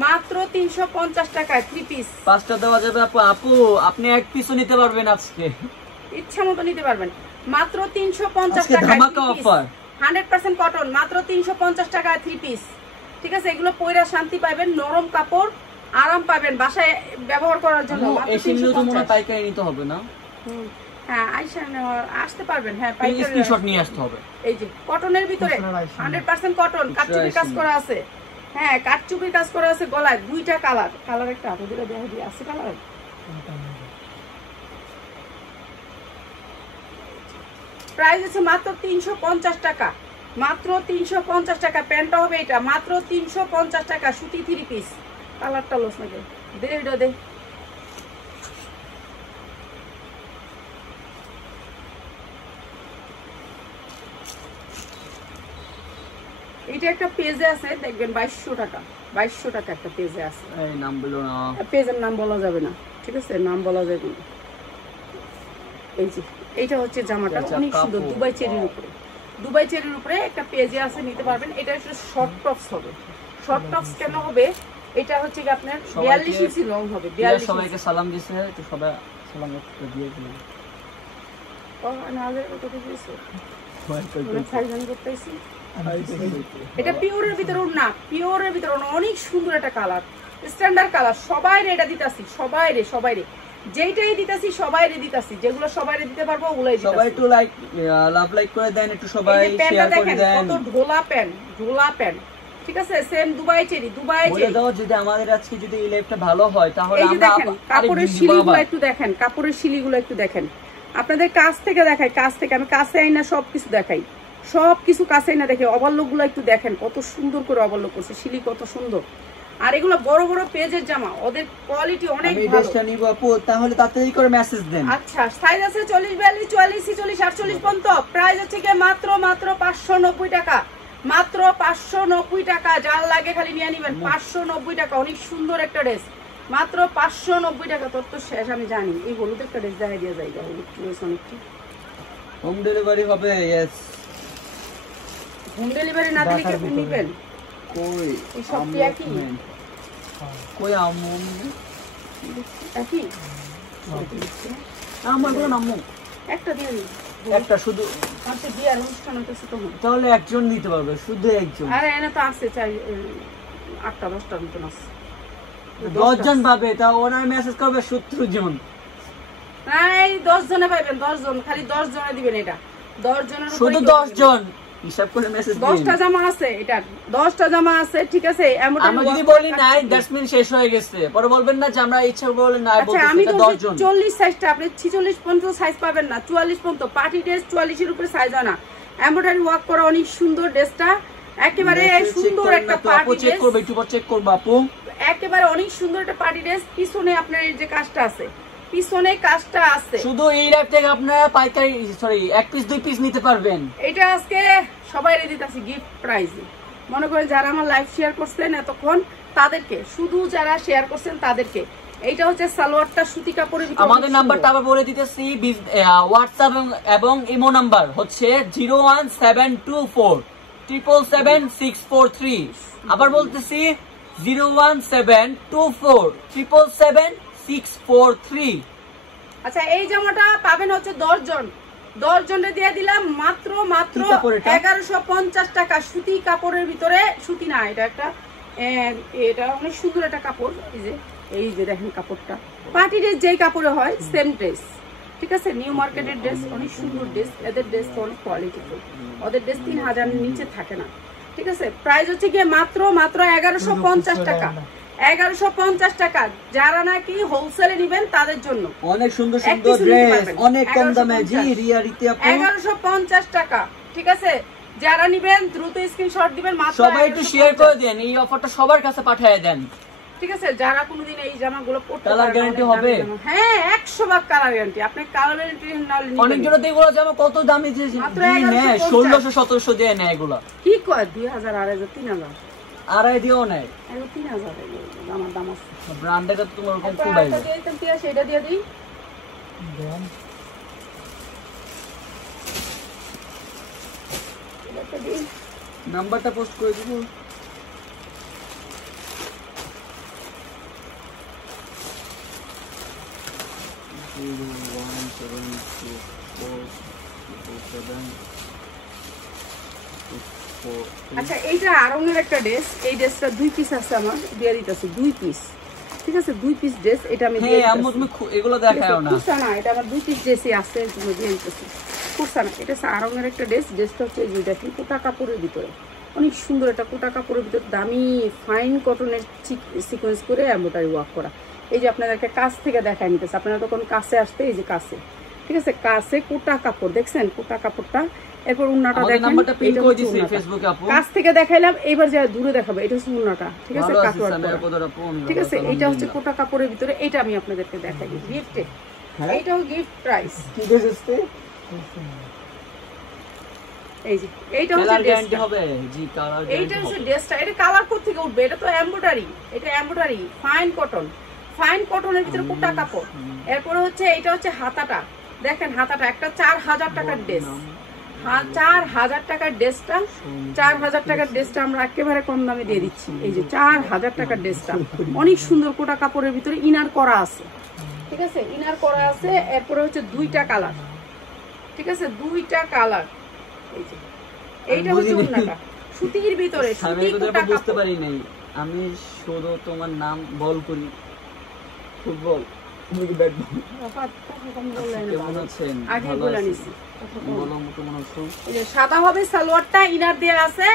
মাত্র 350 টাকায় 3 পিস। পাঁচটা দেওয়া যাবে আপু। আপু আপনি এক পিসও নিতে পারবেন আজকে, ইচ্ছা মতো নিতে পারবেন। মাত্র 350 আজকে টাকায় ধামাকা অফার। 100% কটন, মাত্র 350 টাকায় 3 পিস। ঠিক আছে, এগুলো পয়রা শান্তি পাবেন, নরম কাপড়, আরাম পাবেন বাসায় ব্যবহার করার জন্য। এই সিমগুলো তো মনে পাইকারি নিতে হবে না? হ্যাঁ আইসা আসতে পারবেন। হ্যাঁ পাইকারি স্ক্রিনশট নিয়ে আসতে হবে। এই যে কটনের ভিতরে 100% কটন, কাটচুপির কাজ করা আছে। হ্যাঁ কাটচুপির কাজ করা আছে গলায়। দুইটা কালার একটা হাতে দিলে দেখাই দিয়ে আছে কালার। প্রাইস আছে মাত্র 350 টাকা, মাত্র 350 টাকা। প্যান্টটা হবে এটা মাত্র 350 টাকা, সুতি 3 পিস। কালারটা লস নাকি দে, এটা দে। এটা একটা পেজে আছে দেখবেন 2200 টাকা, 2200 টাকা একটা পেজে আছে। এই নাম বলো না, পেজের নাম বলা যাবে না, ঠিক আছে, নাম বলা যাবে না। এই যে এইটা হচ্ছে জামাটা অনেক সুন্দর, দুবাই চেরির উপরে, দুবাই চেরির উপরে একটা পেজে আছে, নিতে পারবেন। এটা হচ্ছে শর্ট টপস হবে। শর্ট টপস কেন হবে? এটা হচ্ছে কি আপনার 42 ইঞ্চি লং হবে। 42 সবাইকে সালাম দিছে, তো সবাই সালাম দিয়ে দিন। ও না আগে কত দিয়েছে অনেক ফাইজান করতেছি। এটা পিওরের ভিতর না, পিওরের ভিতর অনেক সুন্দর একটা কালার, স্ট্যান্ডার্ড কালার। সবাইরে এটা দিতাছি, সবাইরে যেইটাই দিতাছি সবাইরে দিতাছি, যেগুলো সবাইরে দিতে পারবো ওগুলাই দিতাছি। সবাই একটু লাইক লাভ লাইক করে দেন, একটু সবাই শেয়ার করে দেন। কত ঢোলা প্যান্ট, ঠিক আছে, same Dubai cherry, Dubai cherry. বলে দাও যদি আমাদের আজকে যদি এই লাইভটা ভালো হয় তাহলে এই যে আমরা দেখেন কাপড়ের শিলিগুলো একটু দেখেন, কাপড়ের শিলিগুলো একটু দেখেন। আপনাদের কাছ থেকে দেখাই, কাছ থেকে আমি কাছে আই না সবকিছু দেখাই, সবকিছু কাছে আই না দেখে। ওভারলক গুলো একটু দেখেন, কত সুন্দর করে ওভারলক করছে, শিলি কত সুন্দর। আর এগুলো বড় বড় পেজের জামা, ওদের কোয়ালিটি অনেক ভালো। আমি ড্রেসটা নিব আপু, তাহলে তাড়াতাড়ি করে মেসেজ দেন। আচ্ছা, সাইজ আছে 40, 42, 44, 46, 48 পর্যন্ত। প্রাইস হচ্ছে কি মাত্র 590 টাকা, মাত্র 590 টাকা। যার লাগে খালি নিয়ে নেবেন, 590 টাকা। অনেক সুন্দর একটা ড্রেস, মাত্র 590 টাকা। তোর তো শেষ আমি জানি। এই হলুদ একটা ড্রেস দেখা দিয়ে যায়, হলুদ ড্রেস অনেকটি। হোম ডেলিভারি হবে? ইয়েস। হোম ডেলিভারি না দিলে কি আপনি নেবেন? কই এই সব কি একই? কই আম্মু একই আমার কোন আম্মু একটা দিয়ে দিন। একটা শুধু আচ্ছা, বিয়ার অনুষ্ঠান হতেছে তখন তাহলে একজন নিতে পারবে, শুধু একজন। আরে এনে তো আছে, চাই 8টা 10টার মতন আছে। 10 জন পাবে, তা ওনার মেসেজ করবে 70 জন। এই 10 জনে পাইবেন, 10 জন, খালি 10 জনে দিবেন। এটা 10 জনের উপরে, শুধু 10 জন হিসাব করে মেসেজ দিন। 10টা জামা আছে, এটা 10টা জামা আছে, ঠিক আছে। আমরা যদি বলি নাই দ্যাটস মিন শেষ হয়ে গেছে, পরে বলবেন না যে আমরা ইচ্ছা বলে না আচ্ছা, বলতেছি। আমি এটা তো 10 জন। 40 সাইজটা আপনি 46 পর্যন্ত সাইজ পাবেন না, 44 পর্যন্ত। পার্টি ড্রেস 44 এর উপরে সাইজ হয় না। এমব্রয়ডারি ওয়ার্ক করা অনেক সুন্দর ড্রেসটা, একেবারে সুন্দর একটা পার্টি চেক ড্রেস। করবে, একটু পর চেক করব আপু। একেবারে অনেক সুন্দর একটা পার্টি ড্রেস। পিছনে আপনার এই যে কাজটা আছে, পিছনে কাজটা আছে। শুধু এই লাইভ থেকে আপনারা পাইকারি সরি 1 পিস 2 পিস নিতে পারবেন। এটা আজকে সবাই দিতেছি গিফট প্রাইজে। মনে করেন যারা আমার লাইভ শেয়ার করছেন এতক্ষণ, তাদেরকে, শুধু যারা শেয়ার করছেন তাদেরকে। এইটা হচ্ছে সালোয়ারটা সুতি কাপড়ের ভিতরে। আমাদের নাম্বারটা আবার বলে দিতেছি, হোয়াটসঅ্যাপ এবং ইমো নাম্বার হচ্ছে 01724 777 643। আবার বলতেছি 01724 777 643। আচ্ছা, এই জামাটা পাবেন হচ্ছে 10 জন, 10 জনে দিয়ে দিলাম মাত্র 1150 টাকা। সুতি কাপড়ের ভিতরে, সুতি না, এটা একটা এটা অনেক সুন্দর একটা কাপড়। এই যে দেখেন কাপড়টা, পার্টি ড্রেস যেই কাপড়ে হয় সেম ড্রেস, ঠিক আছে। নিউ মার্কেটের ড্রেস, অনেক সুন্দর ড্রেস। এদের ড্রেস তো অনেক কোয়ালিটিফুল, ওদের ড্রেস 3000 নিচে থাকে না, ঠিক আছে। প্রাইস হচ্ছে গিয়ে মাত্র 1150 টাকা, 1150 টাকা। যারা নাকি হোলসেলে নেবেন তাদের জন্য অনেক সুন্দর সুন্দর ড্রেস, অনেক কম দামে। জি রিয়া রীতি আপু 1150 টাকা, ঠিক আছে। যারা নেবেন দ্রুত স্ক্রিনশট দিবেন। মাত্র সবাই একটু শেয়ার করে দেন, এই অফারটা সবার কাছে পাঠিয়ে দেন, ঠিক আছে। যারা কোনোদিন এই জামাগুলো পড়তে কালার গ্যারান্টি হবে? হ্যাঁ, 100% কালার গ্যারান্টি। আপনি কালার গ্যারান্টি নালে অনেক জন তো এগুলো জামা কত দামি যে মাত্র নেয়, 1600-1700 দিয়ে নেয় এগুলো। কি কয় 2000, 2500, 3000, আড়াই দিয়েও নেয়। 3000 আমার দাম আছে। ব্র্যান্ডের তো তোমার ওরকম একটা খুব বাইরে। দিয়ে দিতাম, সেটা দিয়ে দিই। দেন এটা দিই। নাম্বারটা পোস্ট করে দিব। আচ্ছা, এইটা আরঙের একটা ড্রেস। এই ড্রেসটা 2 পিস আছে, আমার দিয়ে দিতেছি 2 পিস, ঠিক আছে। 2 পিস ড্রেস এটা আমি দিয়ে হ্যাঁ আম্মু তুমি এগুলো দেখাও না। কুর্তা না, এটা আমার 2 পিস ড্রেসই আছে, তুমি দিয়ে দিতেছি। কুর্তা না, এটা আরঙের একটা ড্রেস। ড্রেসটা হচ্ছে এই দেখেন কোটা কাপড়ের ভিতরে, অনেক সুন্দর একটা কোটা কাপড়ের ভিতরে দামি ফাইন কটনের সিকোয়েন্স করে এমব্রয়ডারি ওয়ার্ক করা। এই যে আপনাদেরকে কাছ থেকে দেখায় নিতেছে, আপনারা তখন কাছে আসতে, এই যে কাছে, ঠিক আছে। কাছে কোটা কাপড় দেখছেন, কোটা কাপড়টা। এরপর উন্নাটা দেখেন, নাম্বারটা পিন করে দিছি ফেসবুকে আপু। কাছ থেকে দেখাইলাম, এবার যা দূরে দেখাবো। এটা হচ্ছে উন্নাটা, ঠিক আছে, কাটওয়ার্ক করা, ঠিক আছে। এটা হচ্ছে কোটা কাপড়ের ভিতরে। এটা আমি আপনাদেরকে দেখাই গিফটে। এইটাও গিফট প্রাইস। কি ড্রেস আছে? এই যে এইটা হচ্ছে কালার গ্যারান্টি ড্রেসটা। হবে জি, কালার এইটা গ্যারান্টি হচ্ছে হবে। ড্রেসটা, এটা কালার কোথা থেকে উঠবে? এটা তো এমব্রয়ডারি, এটা এমব্রয়ডারি ফাইন কটন, ফাইন কটনের ভিতরে কোটা কাপড়। এরপরে হচ্ছে এইটা হচ্ছে হাতাটা, দেখেন হাতাটা একটা 4000 টাকার ড্রেস, 4000 টাকার ড্রেসটা, 4000 টাকার ড্রেসটা আমরা একেবারে কম দামে দিয়ে দিচ্ছি। এই যে 4000 টাকার ড্রেসটা অনেক সুন্দর কোটা কাপড়ের ভিতরে ইনার করা আছে, ঠিক আছে, ইনার করা আছে। এরপরে হচ্ছে দুইটা কালার, ঠিক আছে, দুইটা কালার। এই যে এইটা হচ্ছে ওন্নাটা সুতির ভিতরে, আমি সুতি এগুলো কোটা বুঝতে কাপড়। পারি নাই, আমি শুধু তোমার নাম বল করি, ফুটবল তুমি কি ব্যাট বল? কেমন আছেন? আগে ভালো বলে আছি। নিছি। বলো কেমন আছো? এই যে সাদা হবে সালোয়ারটা, ইনার দেয়া আছে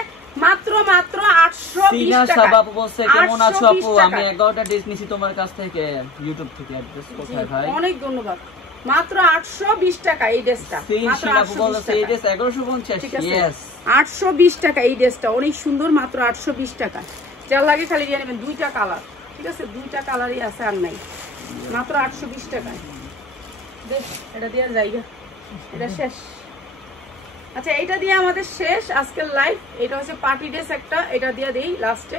মাত্র 820 সিনা টাকা। সাবাবু বলছে কেমন আছো 820 আপু? আমি টাকা। 11টা ড্রেস নিছি তোমার কাছ থেকে, ইউটিউব থেকে। অ্যাড্রেস কোথায় ভাই? অনেক ধন্যবাদ। মাত্র 820 টাকা এই ড্রেসটা, মাত্র সিনা আপু 820 বলছে এই টাকা। ড্রেস 1150। ঠিক আছে, ইয়েস 820 টাকা এই ড্রেসটা, অনেক সুন্দর, মাত্র 820 টাকা। যার লাগে খালি দিয়ে নেবেন, দুইটা কালার, ঠিক আছে, দুইটা কালারই আছে, আর নাই, মাত্র 820 টাকায়। বেশ, এটা দিয়ে জায়গা, এটা শেষ। আচ্ছা, এটা দিয়ে আমাদের শেষ আজকের লাইভ। এটা হচ্ছে পার্টি ড্রেস একটা, এটা দিয়ে দেই লাস্টে।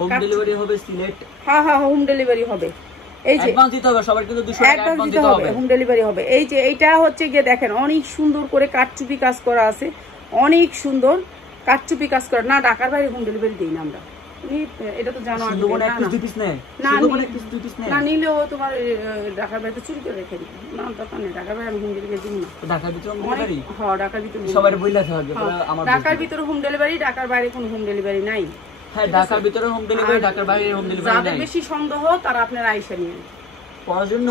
হোম ডেলিভারি হবে সিলেট। হ্যাঁ হ্যাঁ, হোম ডেলিভারি হবে। এই যে অ্যাডভান্স দিতে হবে সবার, কিন্তু 200 টাকা অ্যাডভান্স অ্যাডভান্স দিতে দিতে হবে, হবে। হোম ডেলিভারি হবে। এই যে এইটা হচ্ছে গিয়ে দেখেন অনেক সুন্দর করে কাটচুপি কাজ করা আছে, অনেক সুন্দর কাটচুপি কাজ করা। না, ঢাকার বাইরে হোম ডেলিভারি দেই না আমরা, তুমি এটা তো জানো। শুধু মনে এক পিস দুই পিস নেয়, না, শুধু মনে এক পিস দুই পিস নেয়। না নিলেও তোমার ঢাকার বাইরে চুরি করে রেখে দিই না, দরকার নেই, ঢাকার বাইরে আমি হোম ডেলিভারি দিই না। ঢাকার ভিতরে হোম অনেক, ডেলিভারি হ্যাঁ ঢাকার ভিতরে সবার বইলা থাকবে, হ্যাঁ, আমার ঢাকার ভিতরে হোম ডেলিভারি, ঢাকার বাইরে কোনো হোম ডেলিভারি নাই। হ্যাঁ, ঢাকার ভিতরে হোম ডেলিভারি, আর ঢাকার বাইরে হোম ডেলিভারি যাদের নাই। বেশি সন্দেহ তারা আপনারা আইসা নিয়ে পড়ার জন্য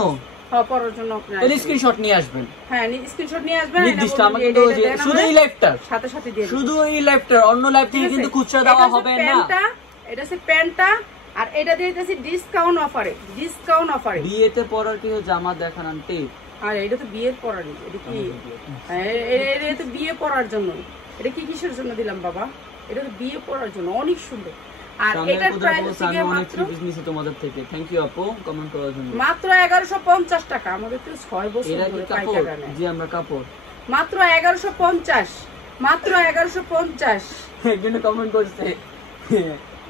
হ্যাঁ, পড়ার জন্য আপনারা তাহলে স্ক্রিনশট নিয়ে আসবেন, হ্যাঁ স্ক্রিনশট নিয়ে আসবেন। নির্দিষ্ট এটা আমাকে বলবেন তো যে যে এটা দেন শুধু এই আমাদের, লাইভটার, সাথে সাথে দিয়ে দিন। শুধু এই লাইভটার, অন্য লাইভ থেকে ঠিক আছে? কিন্তু খুচরা দেওয়া এটা হচ্ছে হবে না। প্যান্টটা, এটা হচ্ছে প্যান্টটা, আর এটা দিয়ে দিতেছি ডিসকাউন্ট অফারে, ডিসকাউন্ট অফারে। বিয়েতে পরার কিছু জামা দেখান আন্টি। আর এটা তো বিয়ের পরারই, এটা কি এটা তো বিয়ে পরার জন্য। এটা কি কিসের জন্য দিলাম বাবা? এটা তো বিয়ে পরার জন্য, অনেক সুন্দর। আর এটার প্রাইস হচ্ছে আমি গিয়ে অনেক মাত্র থ্রি পিস নিছি তোমাদের থেকে, থ্যাংক ইউ আপু কমেন্ট করার জন্য। মাত্র 1150 টাকা। আমাদের তো 6 বছর এরা কি ধরে কাপড়? পাইকাররা নেয়। জি আমরা কাপড়। মাত্র 1150, মাত্র 1150। একজন কমেন্ট করছে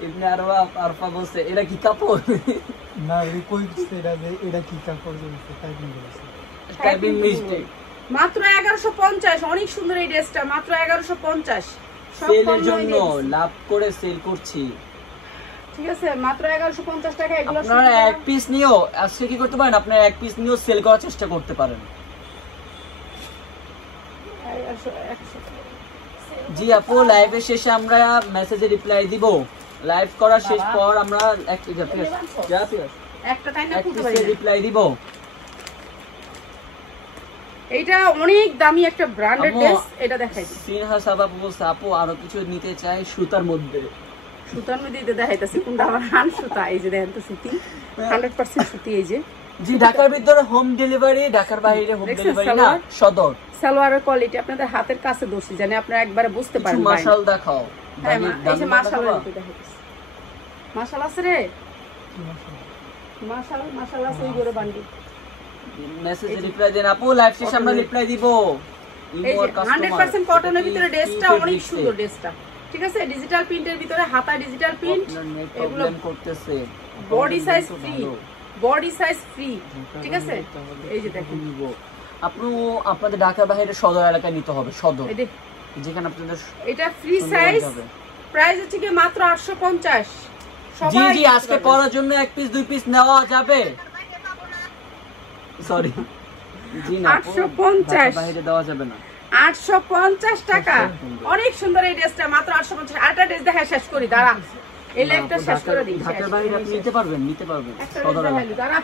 ইবনে আরফা বলছে এরা কি কাপড়? না এটা কই দিচ্ছে, এটা কি কাপড় বলছে টাইপিং করেছে। Typing mistake. মাত্র 1150, অনেক সুন্দর এই ড্রেসটা, মাত্র 1150। সব সেলের কম দামে জন্য দিয়ে দিচ্ছি। লাভ করে সেল করছি। ঠিক আছে, মাত্র 1150 টাকা। এগুলো আপনারা এক পিস নিয়েও আজকে কি করতে পারেন, আপনারা এক পিস নিয়েও সেল করার চেষ্টা করতে পারেন। জি আপু, লাইভের শেষে আমরা মেসেজে রিপ্লাই দিব। লাইভ করা শেষ পর আমরা একটা টাইম না খুলতে পারি একটা না। রিপ্লাই দিব। এইটা অনেক দামি একটা ব্র্যান্ডেড আম্মু, ড্রেস, এটা দেখাই দিই। সিনহা সাবাবু বলছে আপু আরো কিছু নিতে চাই সুতার মধ্যে। সুতার মধ্যে এটা দেখাইতাছি, কোনটা আবার হান সুতা। এই যে দেখেন তো সুতি, 100% সুতি। এই যে জি ঢাকার ভিতরে হোম ডেলিভারি, ঢাকার বাইরে হোম দেখছেন ডেলিভারি না, সালোয়ার? সদর। সালোয়ারের কোয়ালিটি আপনাদের হাতের কাছে দর্শি জানি, আপনারা একবারে বুঝতে কিছু পারেন। মাশাল দেখাও। হ্যাঁ, দামি- এই দামি যে মাল মাশাল দেখাবা? দেখাইতাছি। মাশাল আছে রে, মাশাল মাশাল আছে ওই করে বান্ডি। মেসেজে রিপ্লাই দেন আপু, লাইভ শেষে আমরা রিপ্লাই দিব। এই যে 100% কটনের ভিতরে ড্রেসটা অনেক সুন্দর ড্রেসটা। ঠিক আছে, ডিজিটাল প্রিন্টের ভিতরে, হাতা ডিজিটাল প্রিন্ট, এগুলো প্রবলেম করতেছে। Body size free, body size free. ঠিক আছে, এই যে দেখুন, আপনি আপনাদের ঢাকার বাইরে সদর এলাকায় নিতে হবে, সদর এই যে যেখানে আপনাদের এটা ফ্রি সুন্দর সাইজ। হবে। প্রাইস হচ্ছে কি মাত্র 850। জি জি, আজকে পরার জন্য এক পিস দুই পিস নেওয়া যাবে। সরি জি না, 850 বাইরে দেওয়া যাবে না। 850 টাকা। অনেক সুন্দর এই ড্রেসটা, মাত্র 850। আরেকটা ড্রেস দেখা শেষ করি, দাঁড়া এই লাইভটা শেষ করে দিই। ঢাকার বাইরে আপনি নিতে পারবেন, নিতে পারবেন একটা সদর ড্রেস এলাকায়। দেখাইলি, দাঁড়া।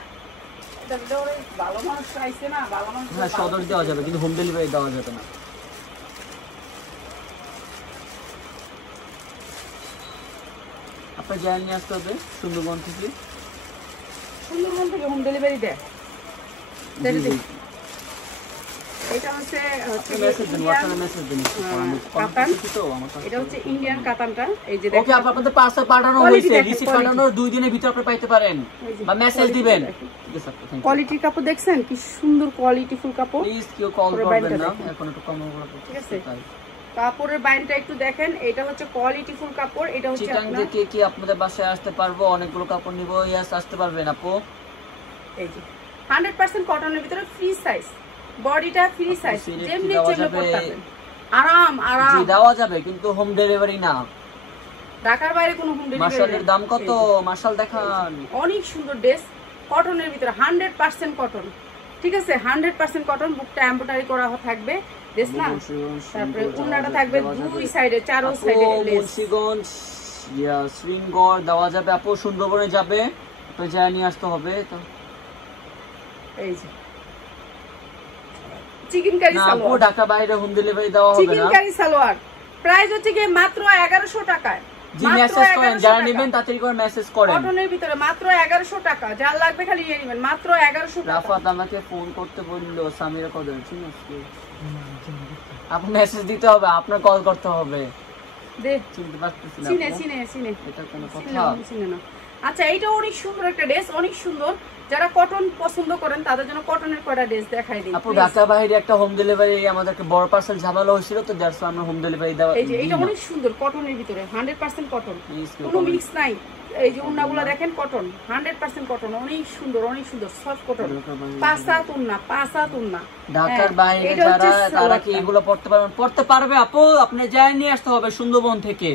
এটা ভিতরে ভালো মানুষ চাইছে না, ভালো মানুষ। হ্যাঁ সদর দেওয়া যাবে, কিন্তু হোম ডেলিভারি দেওয়া যাবে না। আপনার জায়গা নিয়ে আসতে হবে সুন্দরবন থেকে। সুন্দরবন থেকে হোম ডেলিভারি দেয়। জি, জি। এটা হচ্ছে মেসেজ দিন, হোয়াটসঅ্যাপে মেসেজ দিন। কাতান। তো আমার কাছে এটা হচ্ছে ইন্ডিয়ান কাতানটা। এই যে ওকে দেখেন, আপু, আপনাদের পার্সেল পাঠানো Quality হয়েছে, দেখেন, রিসিভ quality। পাঠানোর 2 দিনের ভিতরে আপনি পাইতে পারেন, এই যে বা মেসেজ quality দিবেন। দেখেন। ঠিক আছে আপু, থ্যাংক ইউ। কোয়ালিটির কাপড় দেখছেন কি সুন্দর কোয়ালিটিফুল কাপড়। প্লিজ কেউ কল পুরো করবেন ব্যান্ডটা না, দেখেন। এখন একটু কম করে ঠিক আছে। কাপড়ের বাইনটা একটু দেখেন, এটা হচ্ছে কোয়ালিটি ফুল কাপড়। এটা হচ্ছে চিটাং আপনার থেকে কি আপনাদের বাসায় আসতে পারবো? অনেকগুলো কাপড় নিব। ইয়াস, আসতে পারবেন আপু। এই যে 100% কটনের ভিতরে ফ্রি সাইজ, বডিটা ফ্রি সাইজ, যেমনি যেমনি পড়তে পারবেন, আরাম আরাম। জি দেওয়া যাবে, কিন্তু হোম ডেলিভারি না। ঢাকার বাইরে কোনো হোম ডেলিভারি। মাশালের দাম কত? মাশাল দেখান। অনেক সুন্দর ড্রেস, কটনের ভিতরে 100% কটন, ঠিক আছে? 100% কটন, বুকটা এমব্রয়ডারি করা থাকবে ড্রেস না। তারপরে উন্নাটা থাকবে দুই সাইডে, চারো সাইডে লেস। মুন্সিগঞ্জ, শ্রীনগর দেওয়া যাবে আপু, সুন্দরবনে যাবে তো যা নিয়ে আসতে হবে। তো এই যে চিকেন কারি না আপু, সালোয়ার, ঢাকা বাইরে হোম ডেলিভারি দেওয়া হবে চিকেন না। কারি সালোয়ার প্রাইস হচ্ছে কি মাত্র 1100 টাকায়। জি মেসেজ করেন, যারা নেবেন তাড়াতাড়ি করে মেসেজ করেন। কটনের ভিতরে মাত্র 1100 টাকা, যার লাগবে খালি নিয়ে নেবেন, মাত্র 1100 টাকা। রাফাত আমাকে ফোন করতে বললো, সামিরা কদর, ঠিক আছে? আপনি মেসেজ দিতে হবে, আপনার কল করতে হবে। দে চিনতে পারতেছি না চিনে আপু। চিনে চিনে এটা কোনো চিনে কথা? না, চিনে না। আচ্ছা, এইটা অনেক সুন্দর একটা ড্রেস, অনেক সুন্দর। যারা কটন পছন্দ করেন তাদের জন্য কটনের কয়টা ড্রেস দেখাই দিই আপু। ঢাকা বাইরে একটা হোম ডেলিভারি আমাদেরকে বড় পার্সেল ঝামেলা হয়েছিল, তো দ্যাটস আমরা হোম ডেলিভারি দেওয়া। এই যে এটা অনেক সুন্দর, কটনের ভিতরে 100% কটন, Please কেউ কোনো comment- মিক্স নাই। এই যে উন্নাগুলো দেখেন, কটন 100% কটন, অনেক সুন্দর সফট কটন, পাঁচাত উন্না, পাঁচাত উন্না। ঢাকার বাইরে এটা হচ্ছে যারা, তারা কি সালোয়ারটা। এগুলো পড়তে পারবেন? পড়তে পারবে আপু, আপনি যাই নিয়ে আসতে হবে সুন্দরবন থেকে।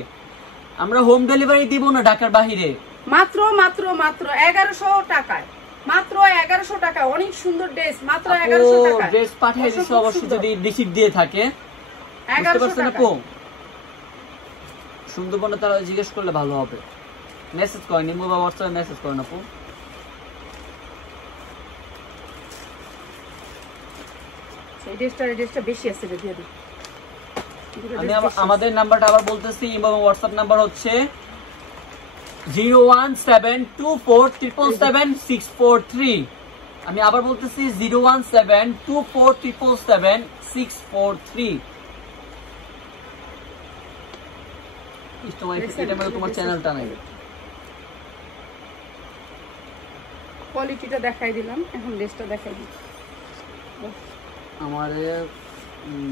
আমরা হোম ডেলিভারি দিব না ঢাকার বাইরে। মাত্র মাত্র মাত্র 1100 টাকায়, মাত্র 1100 টাকা, অনেক সুন্দর ড্রেস, মাত্র 1100 টাকা। ড্রেস পাঠিয়ে দিচ্ছি অবশ্যই, যদি রিসিপ্ট দিয়ে থাকে। বুঝতে 1100 পারছেন টাকা। আপু? সুন্দরবনে তারা জিজ্ঞেস করলে ভালো হবে। মেসেজ করেন, ইমো বা হোয়াটসঅ্যাপে মেসেজ করেন আপু। এই ড্রেসটা বেশি আছে রে, দিয়ে দিই। আমি আমাদের নাম্বারটা আবার বলতেছি, ইমো এবং হোয়াটসঅ্যাপ নাম্বার হচ্ছে 01724777643। আমি আবার বলতেছি 01724777643। এটা মানে তোমার চ্যানেলটা নাই। কোয়ালিটিটা দেখাই দিলাম, এখন ড্রেসটা দেখাই দিই। আমারে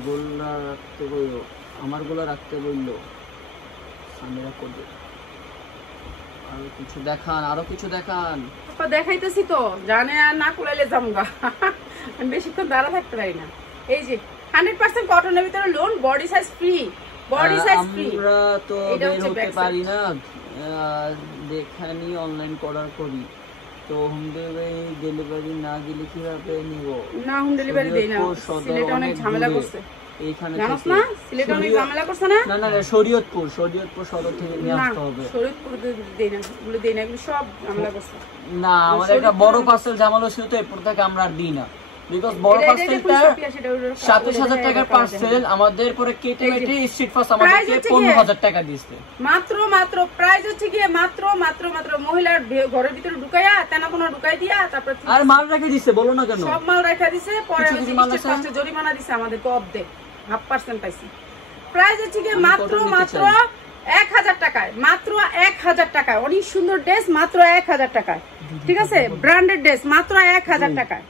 গোলা রাখতে বললো, আমার গোলা রাখতে বললো সামিরা করবে। আরো কিছু দেখান, আরো কিছু দেখান। আপা দেখাইতেছি তো, জানে আর না কুলাইলে জামগা, আমি বেশিক্ষণ দাঁড়া থাকতে পারি না। এই যে 100% কটনের ভিতরে loan, body size free, body size free. আমরা তো এটা বের হচ্ছে হতে back পারি side। না, দেখানি অনলাইন অর্ডার করি, তো হোম ডেলিভারি না দিলে কিভাবে নিব? না, হোম ডেলিভারি দেই না, শরীয়তপুর সদর সিলেটে অনেক অনেক ঝামেলা দূরে। করছে, এইখানে জানোস থেকে না? সিলেটে অনেক ঝামেলা করছে না। না না না, শরীয়তপুর সদর থেকে নিয়ে না, আসতে হবে। শরীয়তপুর দেই না, এগুলো দেই না, এগুলো সব ঝামেলা করছে। না, আমাদের একটা বড় পার্সেল ঝামেলা ছিল, তো এরপর থেকে আমরা আর দিই না। বিকজ বড় পার্সেলটা 27,000 টাকার পার্সেল, আমাদের পরে কেটে কেটে স্ট্রিট ফাস্ট আমাদেরকে 15,000 টাকা দিচ্ছে। মাত্র মাত্র প্রাইস হচ্ছে গিয়ে মাত্র মাত্র মাত্র মহিলার ঘরের ভিতরে ঢুকাইয়া তেনা কোনো ঢুকাই দিয়া, তারপর আর মাল রেখে দিচ্ছে, বলো না কেন? সব মাল রেখা দিছে, পরে কিছু কিছু মাল আছে। ফার্স্টে জরিমানা দিছে আমাদের, তো অর্ধেক 1/2% পাইছি। প্রাইস হচ্ছে গিয়ে মাত্র কটন নিতে মাত্র চাই। 1000 টাকায়, মাত্র 1000 টাকায়, অনেক সুন্দর ড্রেস, মাত্র 1000 টাকায়, ঠিক আছে? ব্র্যান্ডেড ড্রেস মাত্র 1000 টাকায়,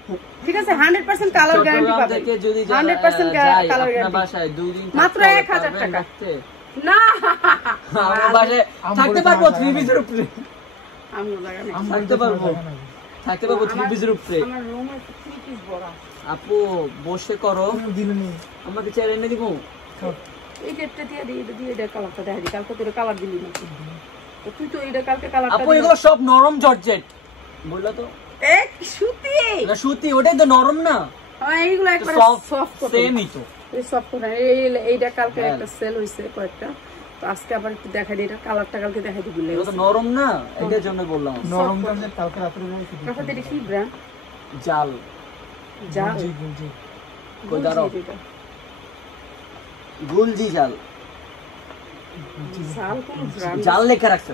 ঠিক আছে? 100% কালার গ্যারান্টি চট্টগ্রাম পাবেন, থেকে যদি 100% যাই কালার আপনার গ্যারান্টি। বাসায় 2 দিন মাত্র থাকতে হবে, 1000 পারবেন টাকা। রাখতে? না, আমার বাসায় থাকতে পারবো 3 পিসের উপরে, আমি জায়গা নেই। থাকতে পারবো 3 পিসের উপরে। আমার রুমে 3 পিস ভরা। আপু বসে করো, দিলেনি আমাকে চেয়ার এনে দিব। এই ডেটটা দিয়ে দিই, এটা দিয়ে এটা কালারটা দেখা দিই, কালকে তোর কালার দিলি না, তো তুই তো এটা কালকে কালারটা আপু এগুলো সব নরম জর্জেট, বললা তো? এক সুতি, না সুতি, ওটাই তো নরম না, এইগুলো একবার সফট সফট সেমই তো। এই সফট না, এইটা কালকে একটা সেল হইছে কয়েকটা, তো আজকে আবার একটু দেখাই দিই, এটা কালারটা কালকে দেখাই দিই, এগুলো তো নরম না, এটার জন্য বললাম। নরম দামে কালকে রাত্রে যাই কি তারপর এটা কি ব্র্যান্ড? জাল, জাল, জি জি কই দাঁড়াও, এটা গুলজি জাল, জাল কোন ব্র্যান্ড? জাল লেখা রাখছে।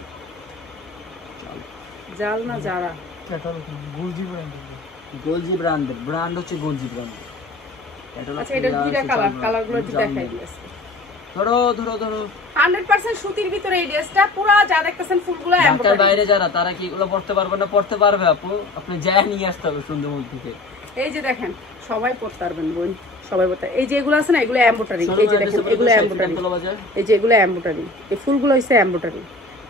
জাল না যারা? ক্যাটালগ গুলজি ব্র্যান্ড গোলজি ব্র্যান্ড হচ্ছে গোলজি ব্র্যান্ড। আচ্ছা, এটা দুইটা কালার, কালারগুলো একটু দেখাই দিই আজকে। ধরো ধরো ধরো, 100% সুতির ভিতরে এই ড্রেসটা, পুরো যা দেখতেছেন ফুলগুলো ঢাকার বাইরে যারা, তারা কি এগুলো পড়তে পারবে না? পড়তে পারবে আপু, আপনি যা নিয়ে আসতে হবে সুন্দরবন থেকে। এই যে দেখেন সবাই পড়তে পারবেন বোন, সবাই পড়তে। এই যে এগুলো আছে না, এগুলো এমব্রয়ডারি। এই যে দেখেন এগুলো এমব্রয়ডারি, এই যে এগুলো এমব্রয়ডারি, এই ফুলগুলো হইছে এমব্রয়ডারি,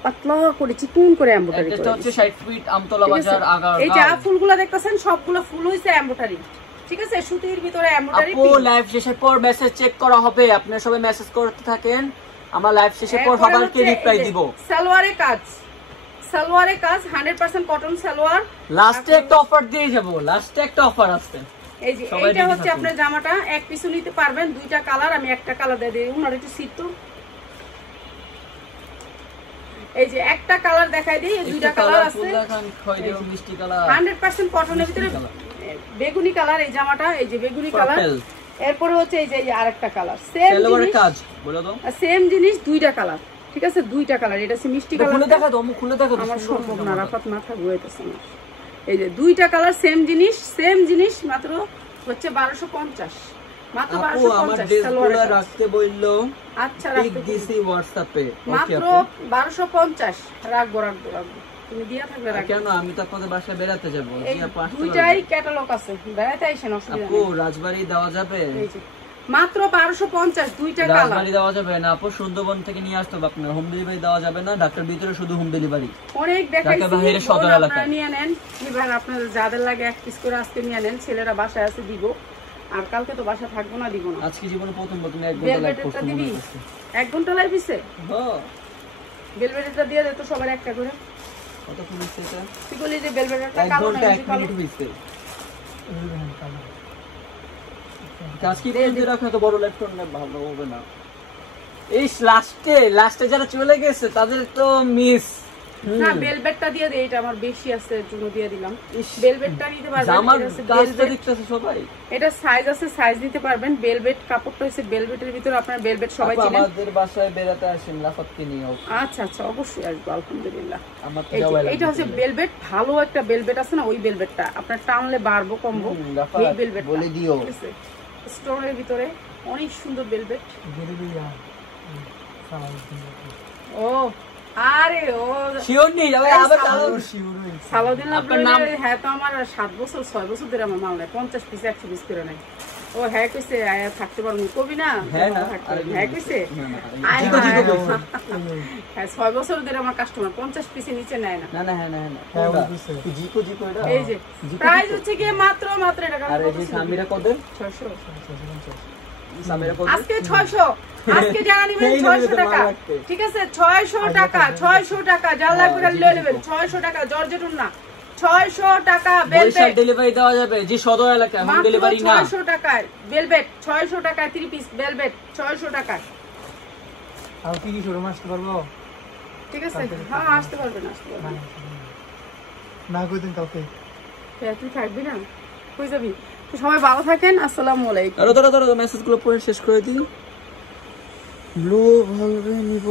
পাতলা করে চিকন করে এমব্রয়ডারি করে। এটা হচ্ছে 60 ফিট আমতলা বাজার আগার। এই যে ফুলগুলো দেখতেছেন সবগুলো ফুল হইছে এমব্রয়ডারি, ঠিক আছে, সুতির ভিতরে এমব্রয়ডারি। আপু লাইভ শেষের পর মেসেজ চেক করা হবে, আপনারা সবাই মেসেজ করতে থাকেন, আমরা লাইভ শেষের পর সবাইকে রিপ্লাই দিব। সালোয়ারে কাজ, সালোয়ারে কাজ 100% কটন সালোয়ার। লাস্টে একটা অফার দিয়ে যাব, লাস্টে একটা অফার আছে। এই যে এইটা হচ্ছে আপনার জামাটা, এক পিছু নিতে পারবেন, দুইটা কালার, আমি একটা কালার দিয়ে দিই। উনার একটু সিট তো, এই যে একটা কালার দেখাই দিই, এই দুইটা কালার আছে, 100% কটনের ভিতরে বেগুনি কালার এই জামাটা, এই যে বেগুনি কালার। এরপরে হচ্ছে এই যে আরেকটা কালার, সেম জিনিস কাজ, বলে দাও সেম জিনিস, দুইটা কালার, ঠিক আছে, দুইটা কালার। এটা হচ্ছে মিষ্টি কালার, খুলে দেখা দাও, খুলে দেখা দাও, আমার সম্ভব না, রাফাত মাথা ঘুরাইতেছে না। এই যে দুইটা কালার, সেম জিনিস, সেম জিনিস, মাত্র হচ্ছে 1250, মাত্র 1250 সালোয়ারে রাখতে বললো। আচ্ছা রাখতে দিছি হোয়াটসঅ্যাপে, মাত্র 1250 রাখবো রাখবো রাখবো, তুমি দিয়া থাকলে রাখবো। কেন আমি তো আপনাদের বাসায় বেড়াতে যাব, এই দুইটাই ক্যাটালগ আছে, বেড়াতে আইছেন, অসুবিধা আপু নেই। রাজবাড়ি দেওয়া যাবে? এই যে মাত্র 1250, দুইটা কালার। রাজবাড়ি দেওয়া যাবে না আপু, সুন্দরবন থেকে নিয়ে আসতে হবে আপনার, হোম ডেলিভারি দেওয়া যাবে না, ঢাকার ভিতরে শুধু হোম ডেলিভারি। অনেক দেখাইছি, ঢাকা বাইরে সদর এলাকা নিয়ে নেন, এবার আপনাদের যাদের লাগে এক পিস করে আজকে নিয়ে নেন, ছেলেরা বাসায় আছে দিব, আর কালকে তো বাসা থাকবো না, দিব না। আজকে জীবনে প্রথম তুমি 1 ঘন্টা লাইভ করতে দিবি, 1 ঘন্টা লাইভ দিছে, হ্যাঁ বেলভেটটা দিয়ে দে তো সবার একটা করে। কত ফুল হচ্ছে এটা? তুই বলি যে বেলভেটটা 1 কালো ঘন্টা না, 1 মিনিট হইছে। আজকে পর্যন্ত রাখা তো বড় লাইভ করলে ভালো হবে না। এই লাস্টে যারা চলে গেছে তাদের তো মিস। না বেলভেটটা দিয়ে দে, এটা আমার বেশি আছে এর জন্য দিয়ে দিলাম। বেলভেটটা নিতে পারবেন, আমার এটা হচ্ছে কাজটা velvet। দেখতেছে সবাই, এটা সাইজ আছে, সাইজ নিতে পারবেন। বেলভেট কাপড়টা হচ্ছে বেলভেটের ভিতরে, আপনার বেলভেট সবাই আপু চিনেন। আমাদের বাসায় বেড়াতে আসেন, রাফাতকে নিয়েও। আচ্ছা আচ্ছা, অবশ্যই আসবো, আলহামদুলিল্লাহ। আমার তো এই যে, যাওয়াই লাগবে। এইটা হচ্ছে বেলভেট, ভালো একটা বেলভেট আছে না, ওই বেলভেটটা আপনার টানলে বাড়বো কমবো, রাফাত, এই বেলভেট বলে দিও। স্টোনের ভিতরে অনেক সুন্দর বেলভেট। ও আরে ও শিওর নেই যাবে আবার সালাউদ্দিন আপনার নাম? হ্যাঁ, তো আমার 7 বছর 6 বছর ধরে আমার মাল নেয়, 50 পিস 100 পিস করে নেয়। ও হ্যাঁ কইছে আয়া থাকতে পারবো, কবি না হ্যাঁ না, হ্যাঁ কইছে না, না, আয় জিকো, জিকো হায়। কইছে। হ্যাঁ 6 বছর ধরে আমার কাস্টমার, 50 পিসের নিচে নেয় না। না না, হ্যাঁ না, হ্যাঁ না, হ্যাঁ, কোনটা? ওই বুঝছে। কি জিকো জিকো এটা? এই যে প্রাইস হচ্ছে কি মাত্র এটা আর এই যে সামিরা কত? 600। সামিরা কত? আজকে 600, আজকে যারা নেবেন সেই 600 নেবে টাকা, মাল রাখতে। ঠিক আছে 600 টাকা, 600 টাকা, যারা লাগবে তারা নিয়ে নেবেন। 600 টাকা জর্জেটুন না, 600 টাকা বরিশাল বেলভেট, ডেলিভারি দেওয়া যাবে, যে সদর এলাকায় হোম মাত্র ডেলিভারি না। 600 টাকায় বেলভেট, 600 টাকায় 3 পিস বেলভেট, 600 টাকায়, আর কি শোরুম আসতে পারবো? ঠিক আছে। হ্যাঁ আসতে পারবেন, আসতে পারবেন। না কইদিন কালকে। তুই থাকবি না, কই যাবি? তো সবাই ভালো থাকেন, আসসালামু আলাইকুম। দাঁড়াও মেসেজগুলো পড়ে শেষ করে দিই। ব্লু ভালো নিব।